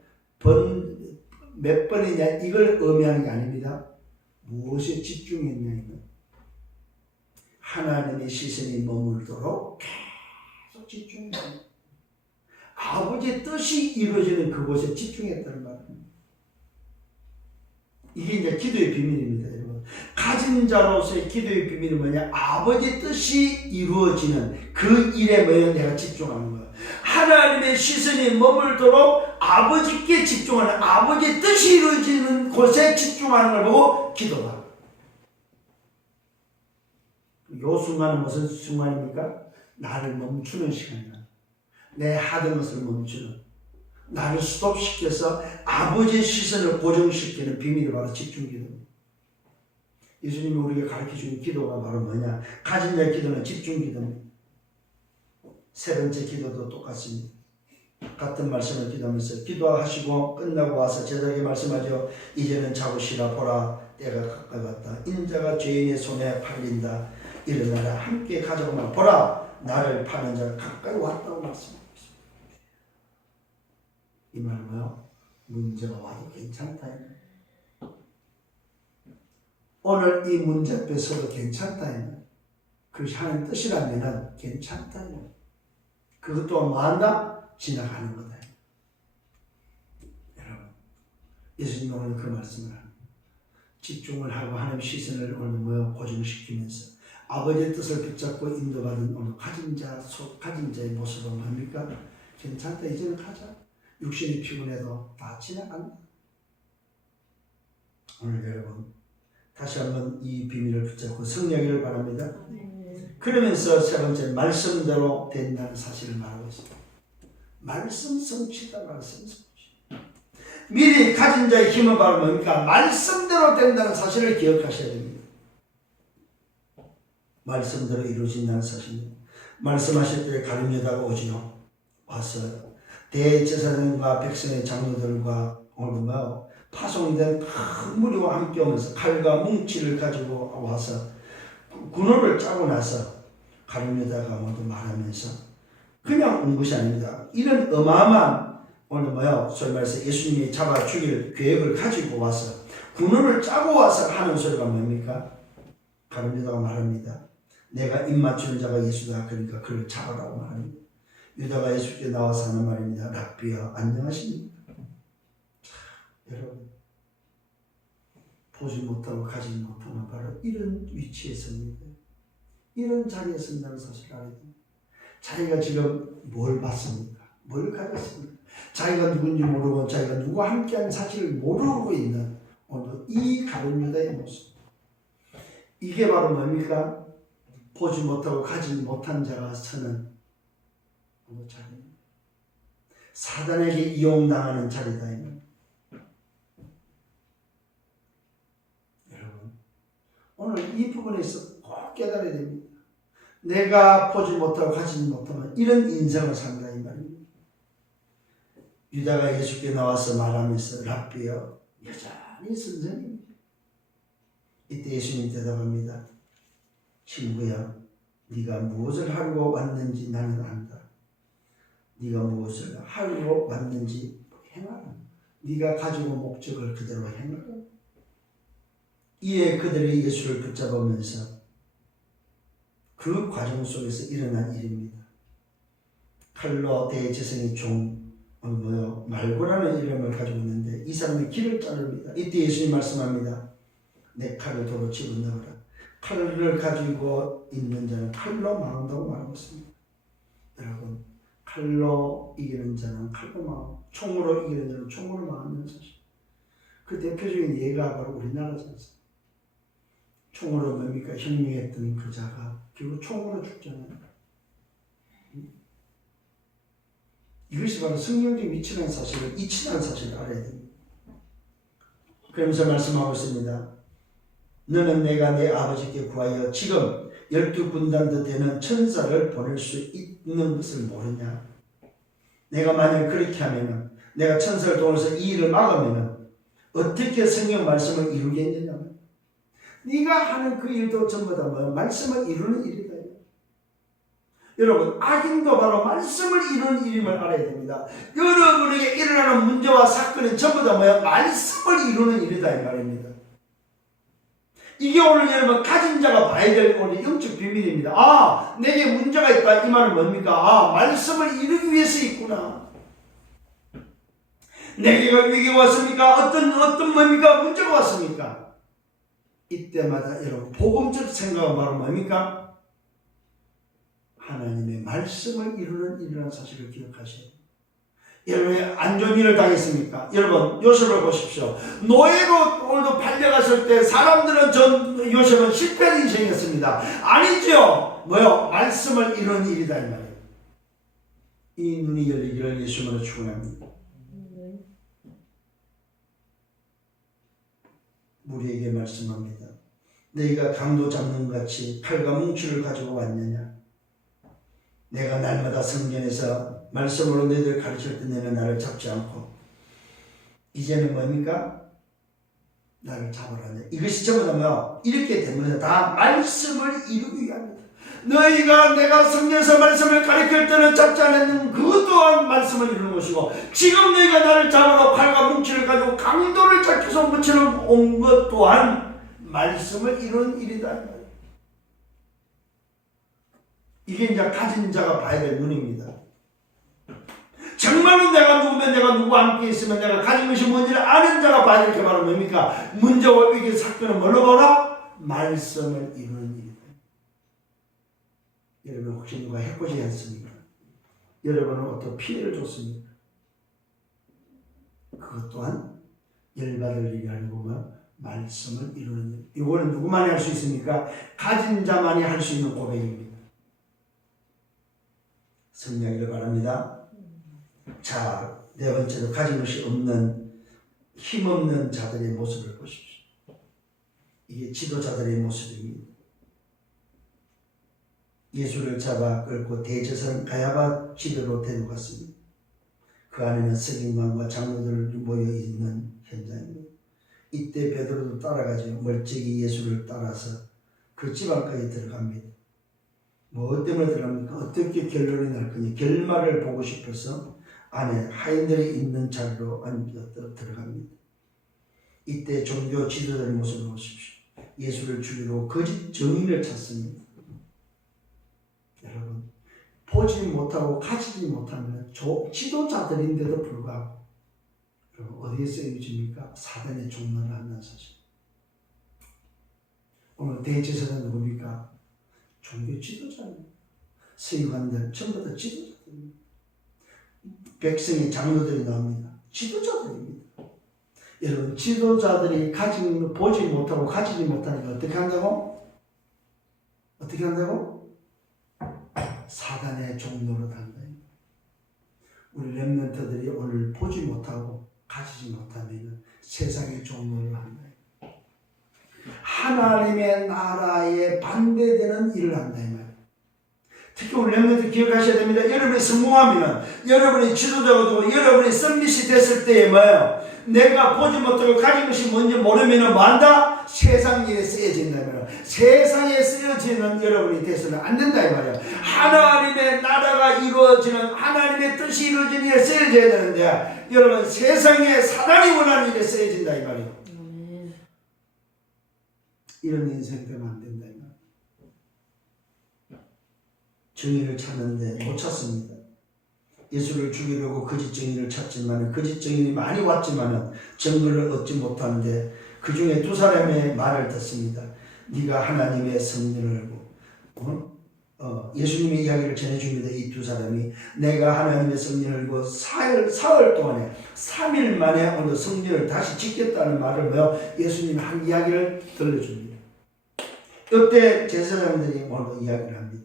몇 번이냐 이걸 의미하는 게 아닙니다. 무엇에 집중했냐 이거. 하나님의 시선이 머물도록 계속 집중해요. 아버지의 뜻이 이루어지는 그곳에 집중했다는 말입니다. 이게 이제 기도의 비밀입니다, 여러분. 가진 자로서의 기도의 비밀은 뭐냐? 아버지의 뜻이 이루어지는 그 일에 뭐예요? 내가 집중하는 거예요. 하나님의 시선이 머물도록 아버지께 집중하는, 아버지의 뜻이 이루어지는 곳에 집중하는 걸 보고 기도다. 요 순간은 무슨 순간입니까? 나를 멈추는 시간이다. 내 하던 것을 멈추는, 나를 스톱시켜서 아버지의 시선을 고정시키는 비밀이 바로 집중기도입니다. 예수님이 우리에게 가르쳐준 기도가 바로 뭐냐? 가진 자의 기도는 집중기도입니다. 세 번째 기도도 똑같습니다. 같은 말씀을 기도하면서 기도하시고 끝나고 와서 제자에게 말씀하죠. 이제는 자고 쉬라. 보라, 때가 가까이 왔다. 인자가 죄인의 손에 팔린다. 일어나라. 함께 가자고 말. 보라, 나를 파는 자가 가까이 왔다고 말씀합니다. 이 말은 뭐요? 문제가 와도 괜찮다. 오늘 이 문제 앞에서도 괜찮다. 그것이 하나님 뜻이라면 괜찮다. 그것도 뭐한다? 지나가는 거다. 여러분, 예수님 오늘 그 말씀을 합니다. 집중을 하고 하나님 시선을 오늘 뭐요? 고정시키면서 아버지의 뜻을 붙잡고 인도받은 오늘 가진 자의 모습은 뭡니까? 괜찮다. 이제는 가자. 육신이 피곤해도 다 지나간다. 오늘 여러분 다시 한번 이 비밀을 붙잡고 승리하기를 바랍니다. 그러면서 세 번째, 말씀대로 된다는 사실을 말하고 있습니다. 말씀 성취다. 말씀 성취. 미리 가진 자의 힘은 바로 뭡니까? 말씀대로 된다는 사실을 기억하셔야 됩니다. 말씀대로 이루어진다는 사실입니다. 말씀하실 때 가룟유다가 오지요. 와서 대제사장과 백성의 장로들과 오늘 파송된 큰 무리와 함께 오면서 칼과 뭉치를 가지고 와서 군호를 짜고 나서 가룟유다가 모두 말하면서 그냥 온 것이 아닙니다. 이런 어마어마한 오늘 소위 말해서 예수님이 잡아 죽일 계획을 가지고 와서 군호를 짜고 와서 하는 소리가 뭡니까? 가룟유다가 말합니다. 내가 입맞추는 자가 예수다. 그러니까 그를 잡아라고 말합니다. 유다가 예수께 나와서 하는 말입니다. 랍비야, 안녕하십니까? 여러분, 보지 못하고 가지 못하는 바로 이런 위치에 섭니다. 이런 자리에 선다는 사실을 알아야 됩니다. 자기가 지금 뭘 봤습니까? 뭘 가졌습니까? 자기가 누군지 모르고 자기가 누구와 함께하는 사실을 모르고 있는 오늘 이 가룟유다의 모습. 이게 바로 뭡니까? 보지 못하고 가지 못한 자가 서는 자리입니다. 사단에게 이용당하는 자리다. 여러분, 오늘 이 부분에서 꼭 깨달아야 됩니다. 내가 보지 못하고 가지 못하면 이런 인생을 산다 이 말입니다. 유다가 예수께 나와서 말하면서 랍비여, 여전히 선생님입니다. 이때 예수님 대답합니다. 친구야, 네가 무엇을 하려고 왔는지 나는 안다. 네가 무엇을 하려고 왔는지 행하라. 네가 가지고 목적을 그대로 행하라. 이에 그들이 예수를 붙잡으면서 그 과정 속에서 일어난 일입니다. 칼로 대제사장의 종 말고라는 이름을 가지고 있는데 이 사람이 길을 자릅니다. 이때 예수님 말씀합니다. 내 칼을 도로 집어넣어라. 칼을 가지고 있는 자는 칼로 망한다고 말하고 있습니다. 여러분, 칼로 이기는 자는 칼로 망하고 총으로 이기는 자는 총으로 망하는 사실. 그 대표적인 예가 바로 우리나라지 않습니까? 총으로 뭡니까? 혁명했던 그 자가 결국 총으로 죽잖아요. 이것이 바로 성경적 위치라는 사실을 이치라는 사실을 알아야 됩니다. 그러면서 말씀하고 있습니다. 너는 내가 내 아버지께 구하여 지금 12군단도 되는 천사를 보낼 수 있는 것을 모르냐? 내가 만약 그렇게 하면은 내가 천사를 통해서 이 일을 막으면은 어떻게 성경 말씀을 이루겠느냐? 네가 하는 그 일도 전부 다 뭐야? 말씀을 이루는 일이다. 여러분, 악인도 바로 말씀을 이루는 일임을 알아야 됩니다. 여러분에게 일어나는 문제와 사건은 전부 다 뭐야? 말씀을 이루는 일이다 이 말입니다. 이게 오늘 여러분 가진 자가 봐야 될 오늘 영적 비밀입니다. 아, 내게 문제가 있다 이 말은 뭡니까? 아, 말씀을 이루기 위해서 있구나. 내게가 위기가 왔습니까? 어떤 뭡니까? 문제가 왔습니까? 이때마다 여러분 복음적 생각은 바로 뭡니까? 하나님의 말씀을 이루는 일이라는 사실을 기억하셔야 돼요. 여러분이 안 좋은 일을 당했습니까? 여러분 요셉을 보십시오. 노예로 오늘도 팔려갔을 때 사람들은 전 요셉은 실패한 인생이었습니다. 아니죠. 뭐요? 말씀을 이루는 일이다 이 말이에요. 이 눈이 열리기를 예수님으로 축원합니다. 우리에게 말씀합니다. 너희가 강도 잡는 것 같이 칼과 뭉치를 가지고 왔느냐? 내가 날마다 성전에서 말씀으로 너희들 가르칠 때 너희는 나를 잡지 않고 이제는 뭡니까? 나를 잡으라냐. 이것이 전부 다 뭐야? 이렇게 되면 다 말씀을 이루기 위함이다. 너희가 내가 성전에서 말씀을 가르칠 때는 잡지 않았는 그 또한 말씀을 이루는 것이고 지금 너희가 나를 잡으러 칼과 뭉치를 가지고 강도를 잡기 위해서 뭉치를 온 것 또한 말씀을 이루는 일이다. 이게 이제 가진 자가 봐야 될 눈입니다. 정말로 내가 누구면 내가 누구와 함께 있으면 내가 가진 것이 뭔지를 아는 자가 봐야 될 게 바로 뭡니까? 문제와 위기 사건은 뭘로 보라? 말씀을 이루는 일이다. 여러분 혹시 누가 해코지 않습니까? 여러분은 어떤 피해를 줬습니까? 그것 또한 열받을 일이 아니고 말씀을 이루는 일. 이거는 누구만이 할 수 있습니까? 가진 자만이 할 수 있는 고백입니다. 성령이를 바랍니다. 자, 네 번째로 가진 것이 없는 힘없는 자들의 모습을 보십시오. 이게 지도자들의 모습입니다. 예수를 잡아 끌고 대제사장 가야바 집으로 데려갔습니다. 그 안에는 서기관과 장로들 모여 있는 현장입니다. 이때 베드로도 따라가죠. 멀찍이 예수를 따라서 그 집안까지 들어갑니다. 뭐 때문에 들어갑니까? 어떻게 결론이 날 거니? 결말을 보고 싶어서 안에 하인들이 있는 자리로 들어갑니다. 이때 종교 지도자의 모습을 보십시오. 예수를 죽이려고 거짓 증인을 찾습니다. 여러분 보지 못하고 가지지 못하는 지도자들인데도 불구하고 어디에 쓰여집니까? 사단의 종로를 한다는 사실. 오늘 대제사장은 누굽니까? 종교 지도자입니다. 서기관들 전부 다 지도자들입니다. 백성의 장로들이 나옵니다. 지도자들입니다. 여러분 지도자들이 보지 못하고 가지지 못하니까 어떻게 한다고? 어떻게 한다고? 사단의 종로로 한다. 우리 렘넌트들이 오늘 보지 못하고 가지지 못하면 세상의 종로를 한다. 하나님의 나라에 반대되는 일을 한다 이 말이에요. 특히 우리 렘넌트 기억하셔야 됩니다. 여러분이 성공하면 여러분이 지도자가 되고 여러분이 서밋이 됐을 때에 뭐예요? 내가 보지 못하고 가진 것이 뭔지 모르면 뭐한다? 세상 일에 쓰여진다 이 말이에요. 세상에 쓰여지는 여러분이 되서는 안 된다 이 말이에요. 하나님의 나라가 이루어지는 하나님의 뜻이 이루어지는 일에 쓰여져야 되는데 여러분 세상에 사단이 원하는 일에 쓰여진다 이 말이에요. 이런 인생 되면 안 된다 이 말이에요. 정의를 찾는데 못 찾습니다. 예수를 죽이려고 거짓 정의를 찾지만 거짓 정의이 많이 왔지만 증거를 얻지 못하는데 그 중에 두 사람의 말을 듣습니다. 네가 하나님의 성전을 알고 예수님의 이야기를 전해줍니다. 이 두 사람이 내가 하나님의 성전을 알고 사흘 동안에 3일 만에 오늘 성전을 다시 짓겠다는 말을 예수님이 한 이야기를 들려줍니다. 이때 제사장들이 오늘 이야기를 합니다.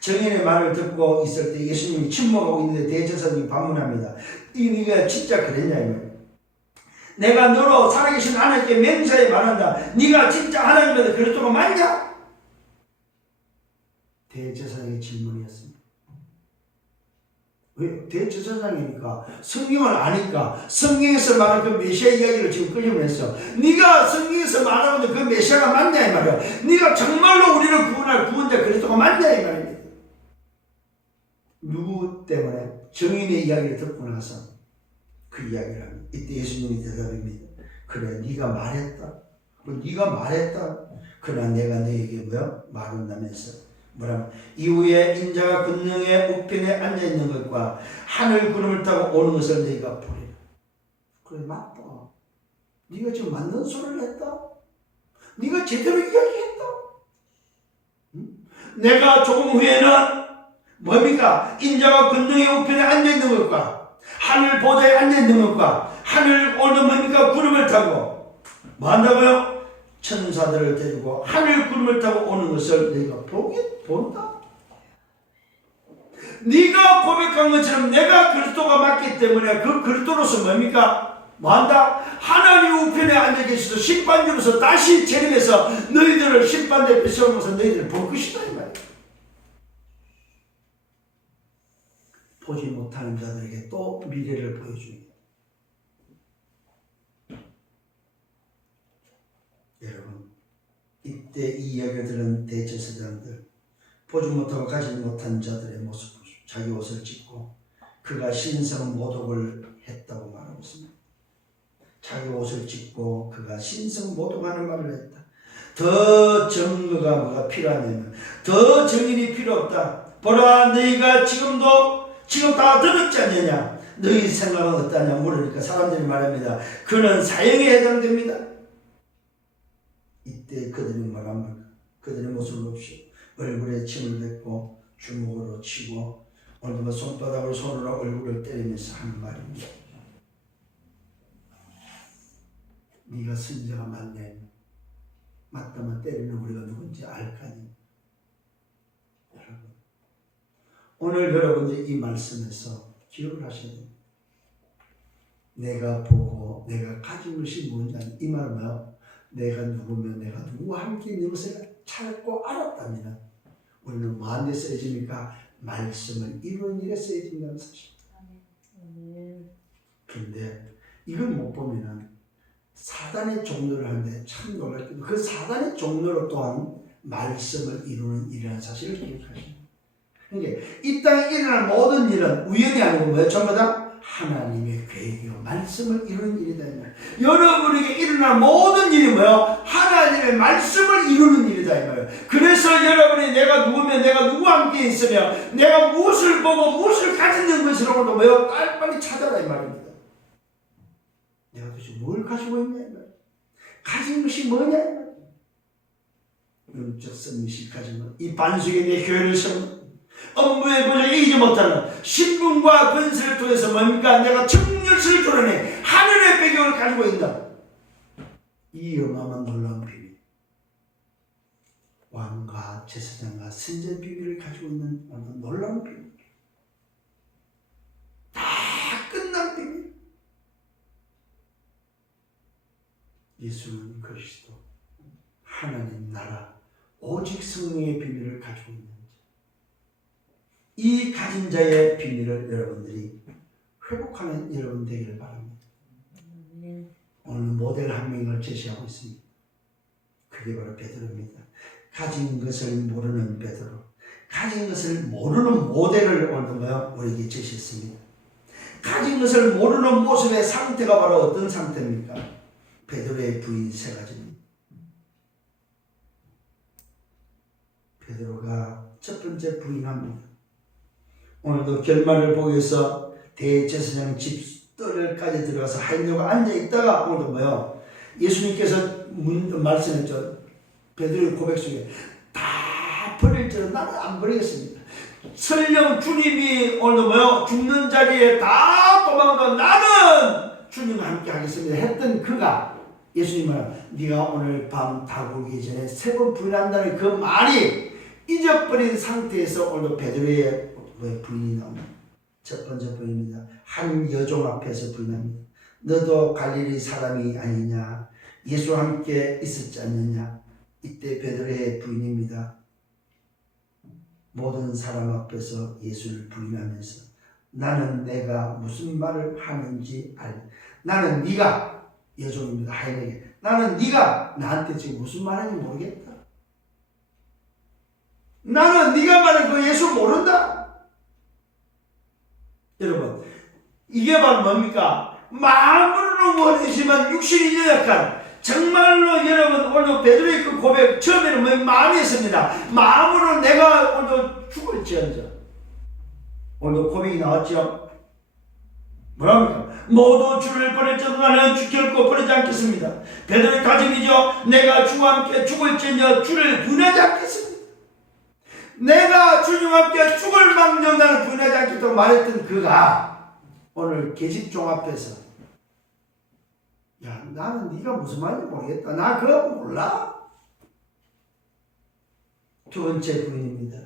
정인의 말을 듣고 있을 때 예수님이 침묵하고 있는데 대제사장이 반문합니다. 네가 진짜 그랬냐 이 말이야. 내가 너로 살아계신 하나님께 맹세에 말한다. 네가 진짜 하나님의 그리스도가 맞냐? 대제사장의 질문이었습니다. 왜? 대제사장이니까 성경을 아니까 성경에서 말하는 그 메시아 이야기를 지금 끌려내서 네가 성경에서 말하는 그 메시아가 맞냐 이 말이야. 네가 정말로 우리를 구원할 구원자 그리스도가 맞냐 이 말입니다. 누구 때문에? 정인의 이야기를 듣고 나서 그 이야기를 합니다. 이때 예수님이 대답합니다. 그래 네가 말했다. 네가 말했다. 그러나 내가 너에게 말한다면서 뭐라면 이후에 인자가 권능의 우편에 앉아있는 것과 하늘 구름을 타고 오는 것을 너희가 보리라. 그래 맞다. 네가 지금 맞는 소리를 했다. 네가 제대로 이야기했다. 응? 내가 조금 후에는 뭡니까? 인자가 권능의 우편에 앉아있는 것과 하늘 보좌에 앉아있는 것과 하늘 오는 뭡니까? 구름을 타고 뭐 한다고요? 천사들을 데리고 하늘 구름을 타고 오는 것을 내가 본다. 네가 고백한 것처럼 내가 그리스도가 맞기 때문에 그 그리스도로서 뭡니까? 뭐한다? 하나님 우편에 앉아 계셔서 심판주로서 다시 재림해서 너희들을 심판대에 세우면서 너희들을 볼 것이다 이 말이야. 보지 못하는 자들에게 또 미래를 보여줍니다. 여러분, 이때 이 이야기를 들은 대제사장들, 보지 못하고 가지 못한 자들의 모습 보십시오. 자기 옷을 찢고 그가 신성 모독을 했다고 말하고 있습니다. 자기 옷을 찢고 그가 신성 모독하는 말을 했다. 더 증거가 뭐가 필요하냐면 더 증인이 필요 없다. 보라 너희가 지금 다 들었지 않느냐. 너희 생각은 어떠냐 물으니까 사람들이 말합니다. 그는 사형에 해당됩니다. 이때 그들이 말합니다. 그들의 모습을 봅시오. 얼굴에 침을 뱉고 주먹으로 치고 오늘도 손바닥으로 손으로 얼굴을 때리면서 하는 말입니다. 네가 선자가 맞네. 맞다만 때리는 우리가 누군지 알까니. 여러분, 오늘 여러분들이 이 말씀에서 기억을 하셔야 됩니다. 내가 보고 내가 가진 것이 뭔지 이 말은 뭐야? 내가 누구면 내가 누구와 함께 있는 것을 찾고 알았다면 우리는 뭐하는 데 쓰여집니까? 말씀을 이루는 일에 쓰여진다는 사실. 그런데 이걸 못 보면은 사단의 종로를 하는데 참 놀랍게도 그 사단의 종로로 또한 말씀을 이루는 일이라는 사실을 기억하십니다. 그러니까 이 땅에 일어날 모든 일은 우연이 아니고 뭐예요? 전부 다 하나님의 계획이요 말씀을 이루는 일이다. 여러분에게 일어날 모든 일이 뭐예요? 하나님의 말씀을 이루는 일이다 이 말이에요. 그래서 여러분이 내가 누구면 내가 누구와 함께 있으며 내가 무엇을 보고 무엇을 가진 것이라고도 뭐예요? 빨리 찾아라 이 말입니다. 내가 도대체 뭘 가지고 있냐 이 말이에요. 가진 것이 뭐냐 이 말이에요. 영적 선미식 가진 것. 이 반석에 내 교회를 세우는 업무의 보장에 이기지 못하는 신분과 권세를 통해서 뭡니까? 내가 정렬을 드러내 하늘의 배경을 가지고 있다. 이 어마어마한 놀라운 비밀. 왕과 제사장과 선지자 비밀을 가지고 있는 놀라운 비밀. 다 끝난 비밀. 예수는 그리스도 하나님 나라 오직 성령의 비밀을 가지고 있는 이 가진 자의 비밀을 여러분들이 회복하는 여러분 되기를 바랍니다. 오늘 모델 한 명을 제시하고 있습니다. 그게 바로 베드로입니다. 가진 것을 모르는 베드로, 가진 것을 모르는 모델을 오늘 우리에게 제시했습니다. 가진 것을 모르는 모습의 상태가 바로 어떤 상태입니까? 베드로의 부인 세 가지입니다. 베드로가 첫 번째 부인합니다. 오늘도 결말을 보기 위해서 대제사장 집 뜰까지 들어가서 하인들과 앉아있다가 오늘도 예수님께서 말씀했죠. 베드로의 고백 속에 다 버릴 줄은 나는 안 버리겠습니다. 설령 주님이 오늘도 죽는 자리에 다 도망가 나는 주님과 함께 하겠습니다 했던 그가 예수님은 네가 오늘 밤 다구기 전에 3번 부인한다는 그 말이 잊어버린 상태에서 오늘 베드로의 부인이 나옵니다. 첫 번째 부인입니다. 한 여종 앞에서 부인합니다. 너도 갈릴리 사람이 아니냐? 예수와 함께 있었지 않느냐? 이때 베드로의 부인입니다. 모든 사람 앞에서 예수를 부인하면서 나는 내가 무슨 말을 하는지 나는 네가 여종입니다. 하인에게 나는 네가 나한테 지금 무슨 말하는지 모르겠다. 나는 네가 말하는 그 예수 모른다. 여러분 이게 바로 뭡니까? 마음으로는 원하지만 육신이 연약한 정말로 여러분 오늘 베드로의 그 고백 처음에는 마음이었습니다. 마음으로 내가 오늘 죽을지언정 오늘 고백이 나왔죠. 뭐랍니까? 모두 주를 버릴지도 나는 결코 버리지 않겠습니다. 베드로의 다짐이죠. 내가 주와 함께 죽을지언정 주를 분하지 않겠습니다. 내가 주님과 함께 죽을 망정 나는 분하지 않겠다고 말했던 그가 오늘 계집종 앞에서 야 나는 네가 무슨 말인지 모르겠다. 나 그거 몰라. 두 번째 부인입니다.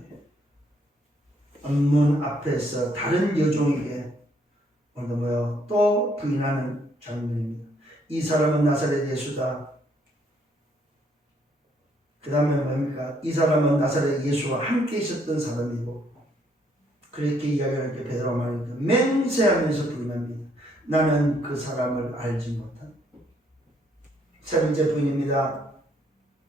문 앞에서 다른 여종에게 오늘 또 부인하는 장면입니다. 이 사람은 나사렛 예수다. 그 다음에 뭡니까? 이 사람은 나사렛 예수와 함께 있었던 사람이고 그렇게 이야기할 때 베드로가 말합니다. 맹세하면서 부인합니다. 나는 그 사람을 알지 못한다. 세 번째 부인입니다.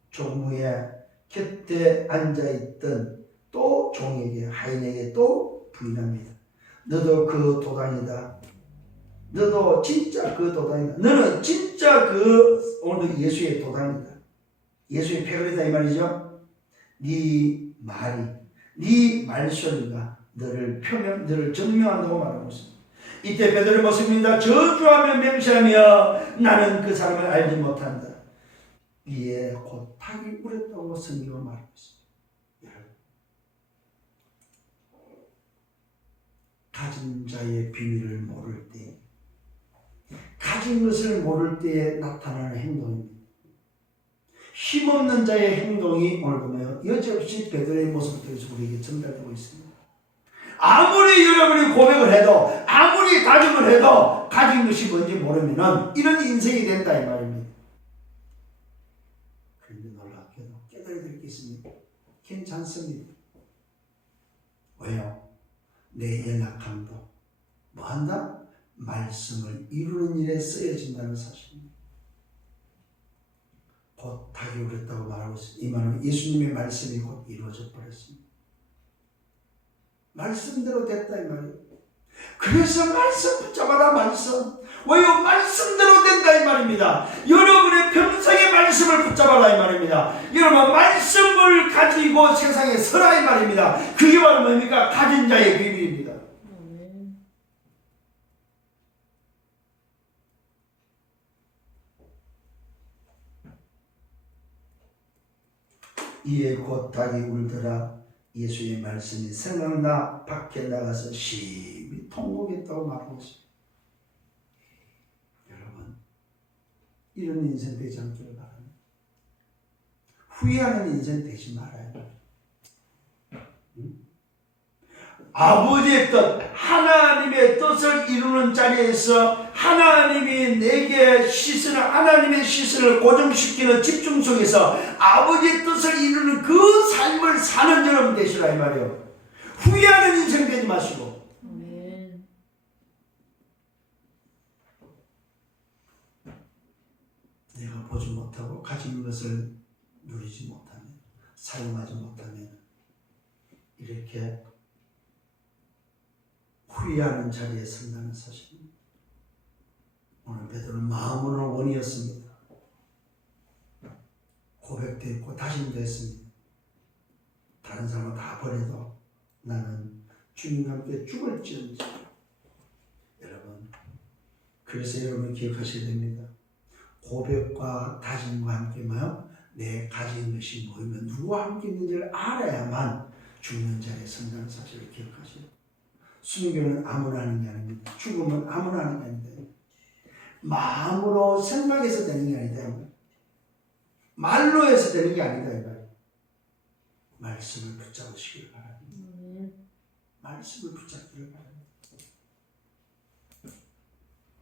조금 후에 곁에 앉아있던 또 종에게 하인에게 또 부인합니다. 너도 그 도당이다. 너도 진짜 그 도당이다. 너는 진짜 그 오늘도 예수의 도당이다. 예수의 패거리다 이 말이죠. 네 말이 네 말소리가 너를 증명한다고 말하고 있습니다. 이때 베드로의 모습입니다. 저주하며 맹세하며 나는 그 사람을 알지 못한다. 이에 곧 닭이 울었다고 성경은 말하고 있습니다. 여러분, 가진 자의 비밀을 모를 때, 가진 것을 모를 때에 나타나는 행동입니다. 힘없는 자의 행동이 오늘 보면 여지없이 베드로의 모습을 통해서 우리에게 전달되고 있습니다. 아무리 여러분이 고백을 해도 아무리 다짐을 해도 가진 것이 뭔지 모르면 이런 인생이 된다 이 말입니다. 그런데 놀랍게도 깨달아야 될 게 있습니다. 괜찮습니다. 왜요? 내 연약함도 뭐한다? 말씀을 이루는 일에 쓰여진다는 사실입니다. 곧 닭이 울었다고 말하고 있습니다. 이 말은 예수님의 말씀이 곧 이루어져 버렸습니다. 말씀대로 됐다 이 말이에요. 그래서 말씀 붙잡아라 말씀. 왜요? 말씀대로 된다 이 말입니다. 여러분의 평생의 말씀을 붙잡아라 이 말입니다. 여러분 말씀을 가지고 세상에 서라 이 말입니다. 그게 바로 뭡니까? 가진 자의 비밀입니다. 이에 곧 닭이 울더라. 예수의 말씀이 생각나 밖에 나가서 심히 통곡했다고 말하고 있습니다. 여러분 이런 인생 되지 않기를 바랍니다. 후회하는 인생 되지 말아요. 아버지의 뜻, 하나님의 뜻을 이루는 자리에서 하나님이 내게 하나님의 시선을 고정시키는 집중 속에서 아버지의 뜻을 이루는 그 삶을 사는 여러분 되시라 이 말이에요. 후회하는 인생 되지 마시고. 아멘. 내가 보지 못하고 가진 것을 누리지 못하면, 사용하지 못하면 이렇게 후회하는 자리에 선다는 사실입니다. 오늘 베드로는 마음으로는 원이었습니다. 고백도 했고 다짐도 했습니다. 다른 사람은 다 버려도 나는 주님과 함께 죽을지언정. 여러분, 그래서 여러분 기억하셔야 됩니다. 고백과 다짐과 함께 내 가진 것이 뭐이면 누구와 함께 있는지를 알아야만 죽는 자리에 선다는 사실을 기억하셔야 됩니다. 순교는 아무나 하는 게 아닙니다. 죽음은 아무나 하는 게 아니다. 마음으로 생각해서 되는 게 아니다. 말로 해서 되는 게 아니다. 말씀을 붙잡으시길 바랍니다. 아멘. 말씀을 붙잡기를 바랍니다.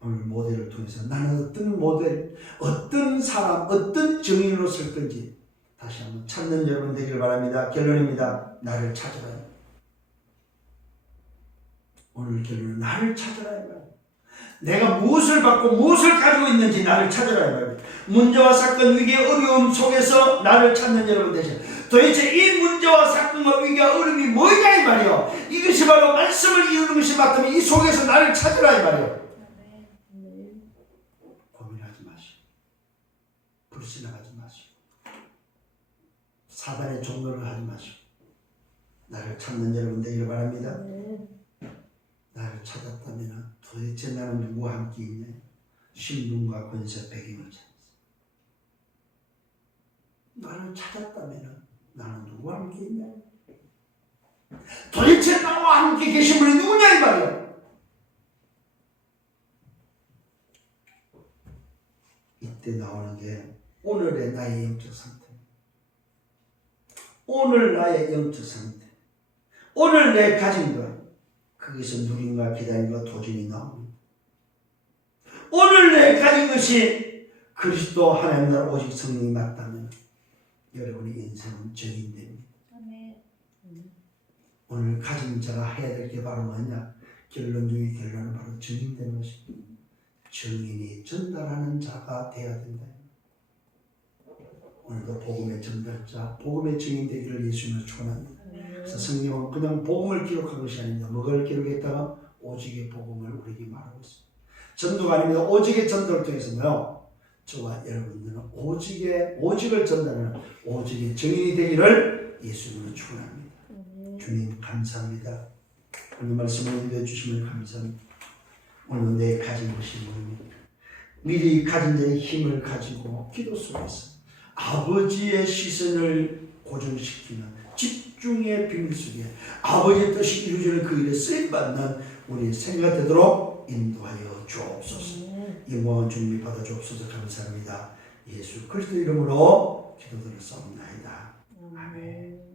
오늘 모델을 통해서 나는 어떤 모델, 어떤 사람, 어떤 증인으로 설 건지 다시 한번 찾는 여러분 되기를 바랍니다. 결론입니다. 나를 찾아라. 오늘 결론은 나를 찾아라. 내가 무엇을 받고 무엇을 가지고 있는지 나를 찾아라. 문제와 사건, 위기, 어려움 속에서 나를 찾는 여러분 되시오. 도대체 이 문제와 사건과 위기와 어려움이 뭐냐 이 말이요. 이것이 바로 말씀을 이루는 것이 맞다면 이 속에서 나를 찾으라 이 말이요. 고민하지 마시고 불신하지 마시고 사단의 종로를 하지 마시고 나를 찾는 여러분 되기를 바랍니다. 나를 찾았다면 도대체 나는 누구와 함께 있냐? 신분과 권세 배경을 찾았어. 나를 찾았다면 나는 누구와 함께 있냐? 도대체 나와 함께 계신 분이 누구냐 이 말이야. 이때 나오는 게 오늘의 나의 영적 상태, 오늘 나의 영적 상태, 오늘 내 가진 것, 그것은 누림과 기다림과 도전이 나옵니다. 오늘 내 가진 것이 그리스도 하나님 나라 오직 성령이 맞다면 여러분의 인생은 정인됩니다. 오늘 가진 자가 해야 될 게 바로 뭐냐? 결론 중에 결론은 바로 정인되는 것입니다. 정인이 전달하는 자가 되어야 된다. 오늘도 복음의 전달자, 복음의 증인 되기를 예수님으로 축원합니다. 그래서 성령은 그냥 복음을 기록한 것이 아닙니다. 뭐를 기록했다가 오직의 복음을 우리에게 말하고 있습니다. 전도가 아닙니다. 오직의 전도를 통해서요, 저와 여러분들은 오직을 전달하는 오직의 증인이 되기를 예수님으로 축원합니다. 주님 감사합니다. 오늘 말씀을 인도해 주시면 감사합니다. 오늘 내 가진 것이 뭡니까? 미리 가진 자의 힘을 가지고 기도 속에서 아버지의 시선을 고정시키는 집중의 비밀 속에 아버지의 뜻이 이루어지는 그 일에 쓰임받는 우리 생각 되도록 인도하여 주옵소서. 영광은 주님이 받아 주옵소서. 감사합니다. 예수 그리스도 이름으로 기도드렸사옵나이다. 아멘.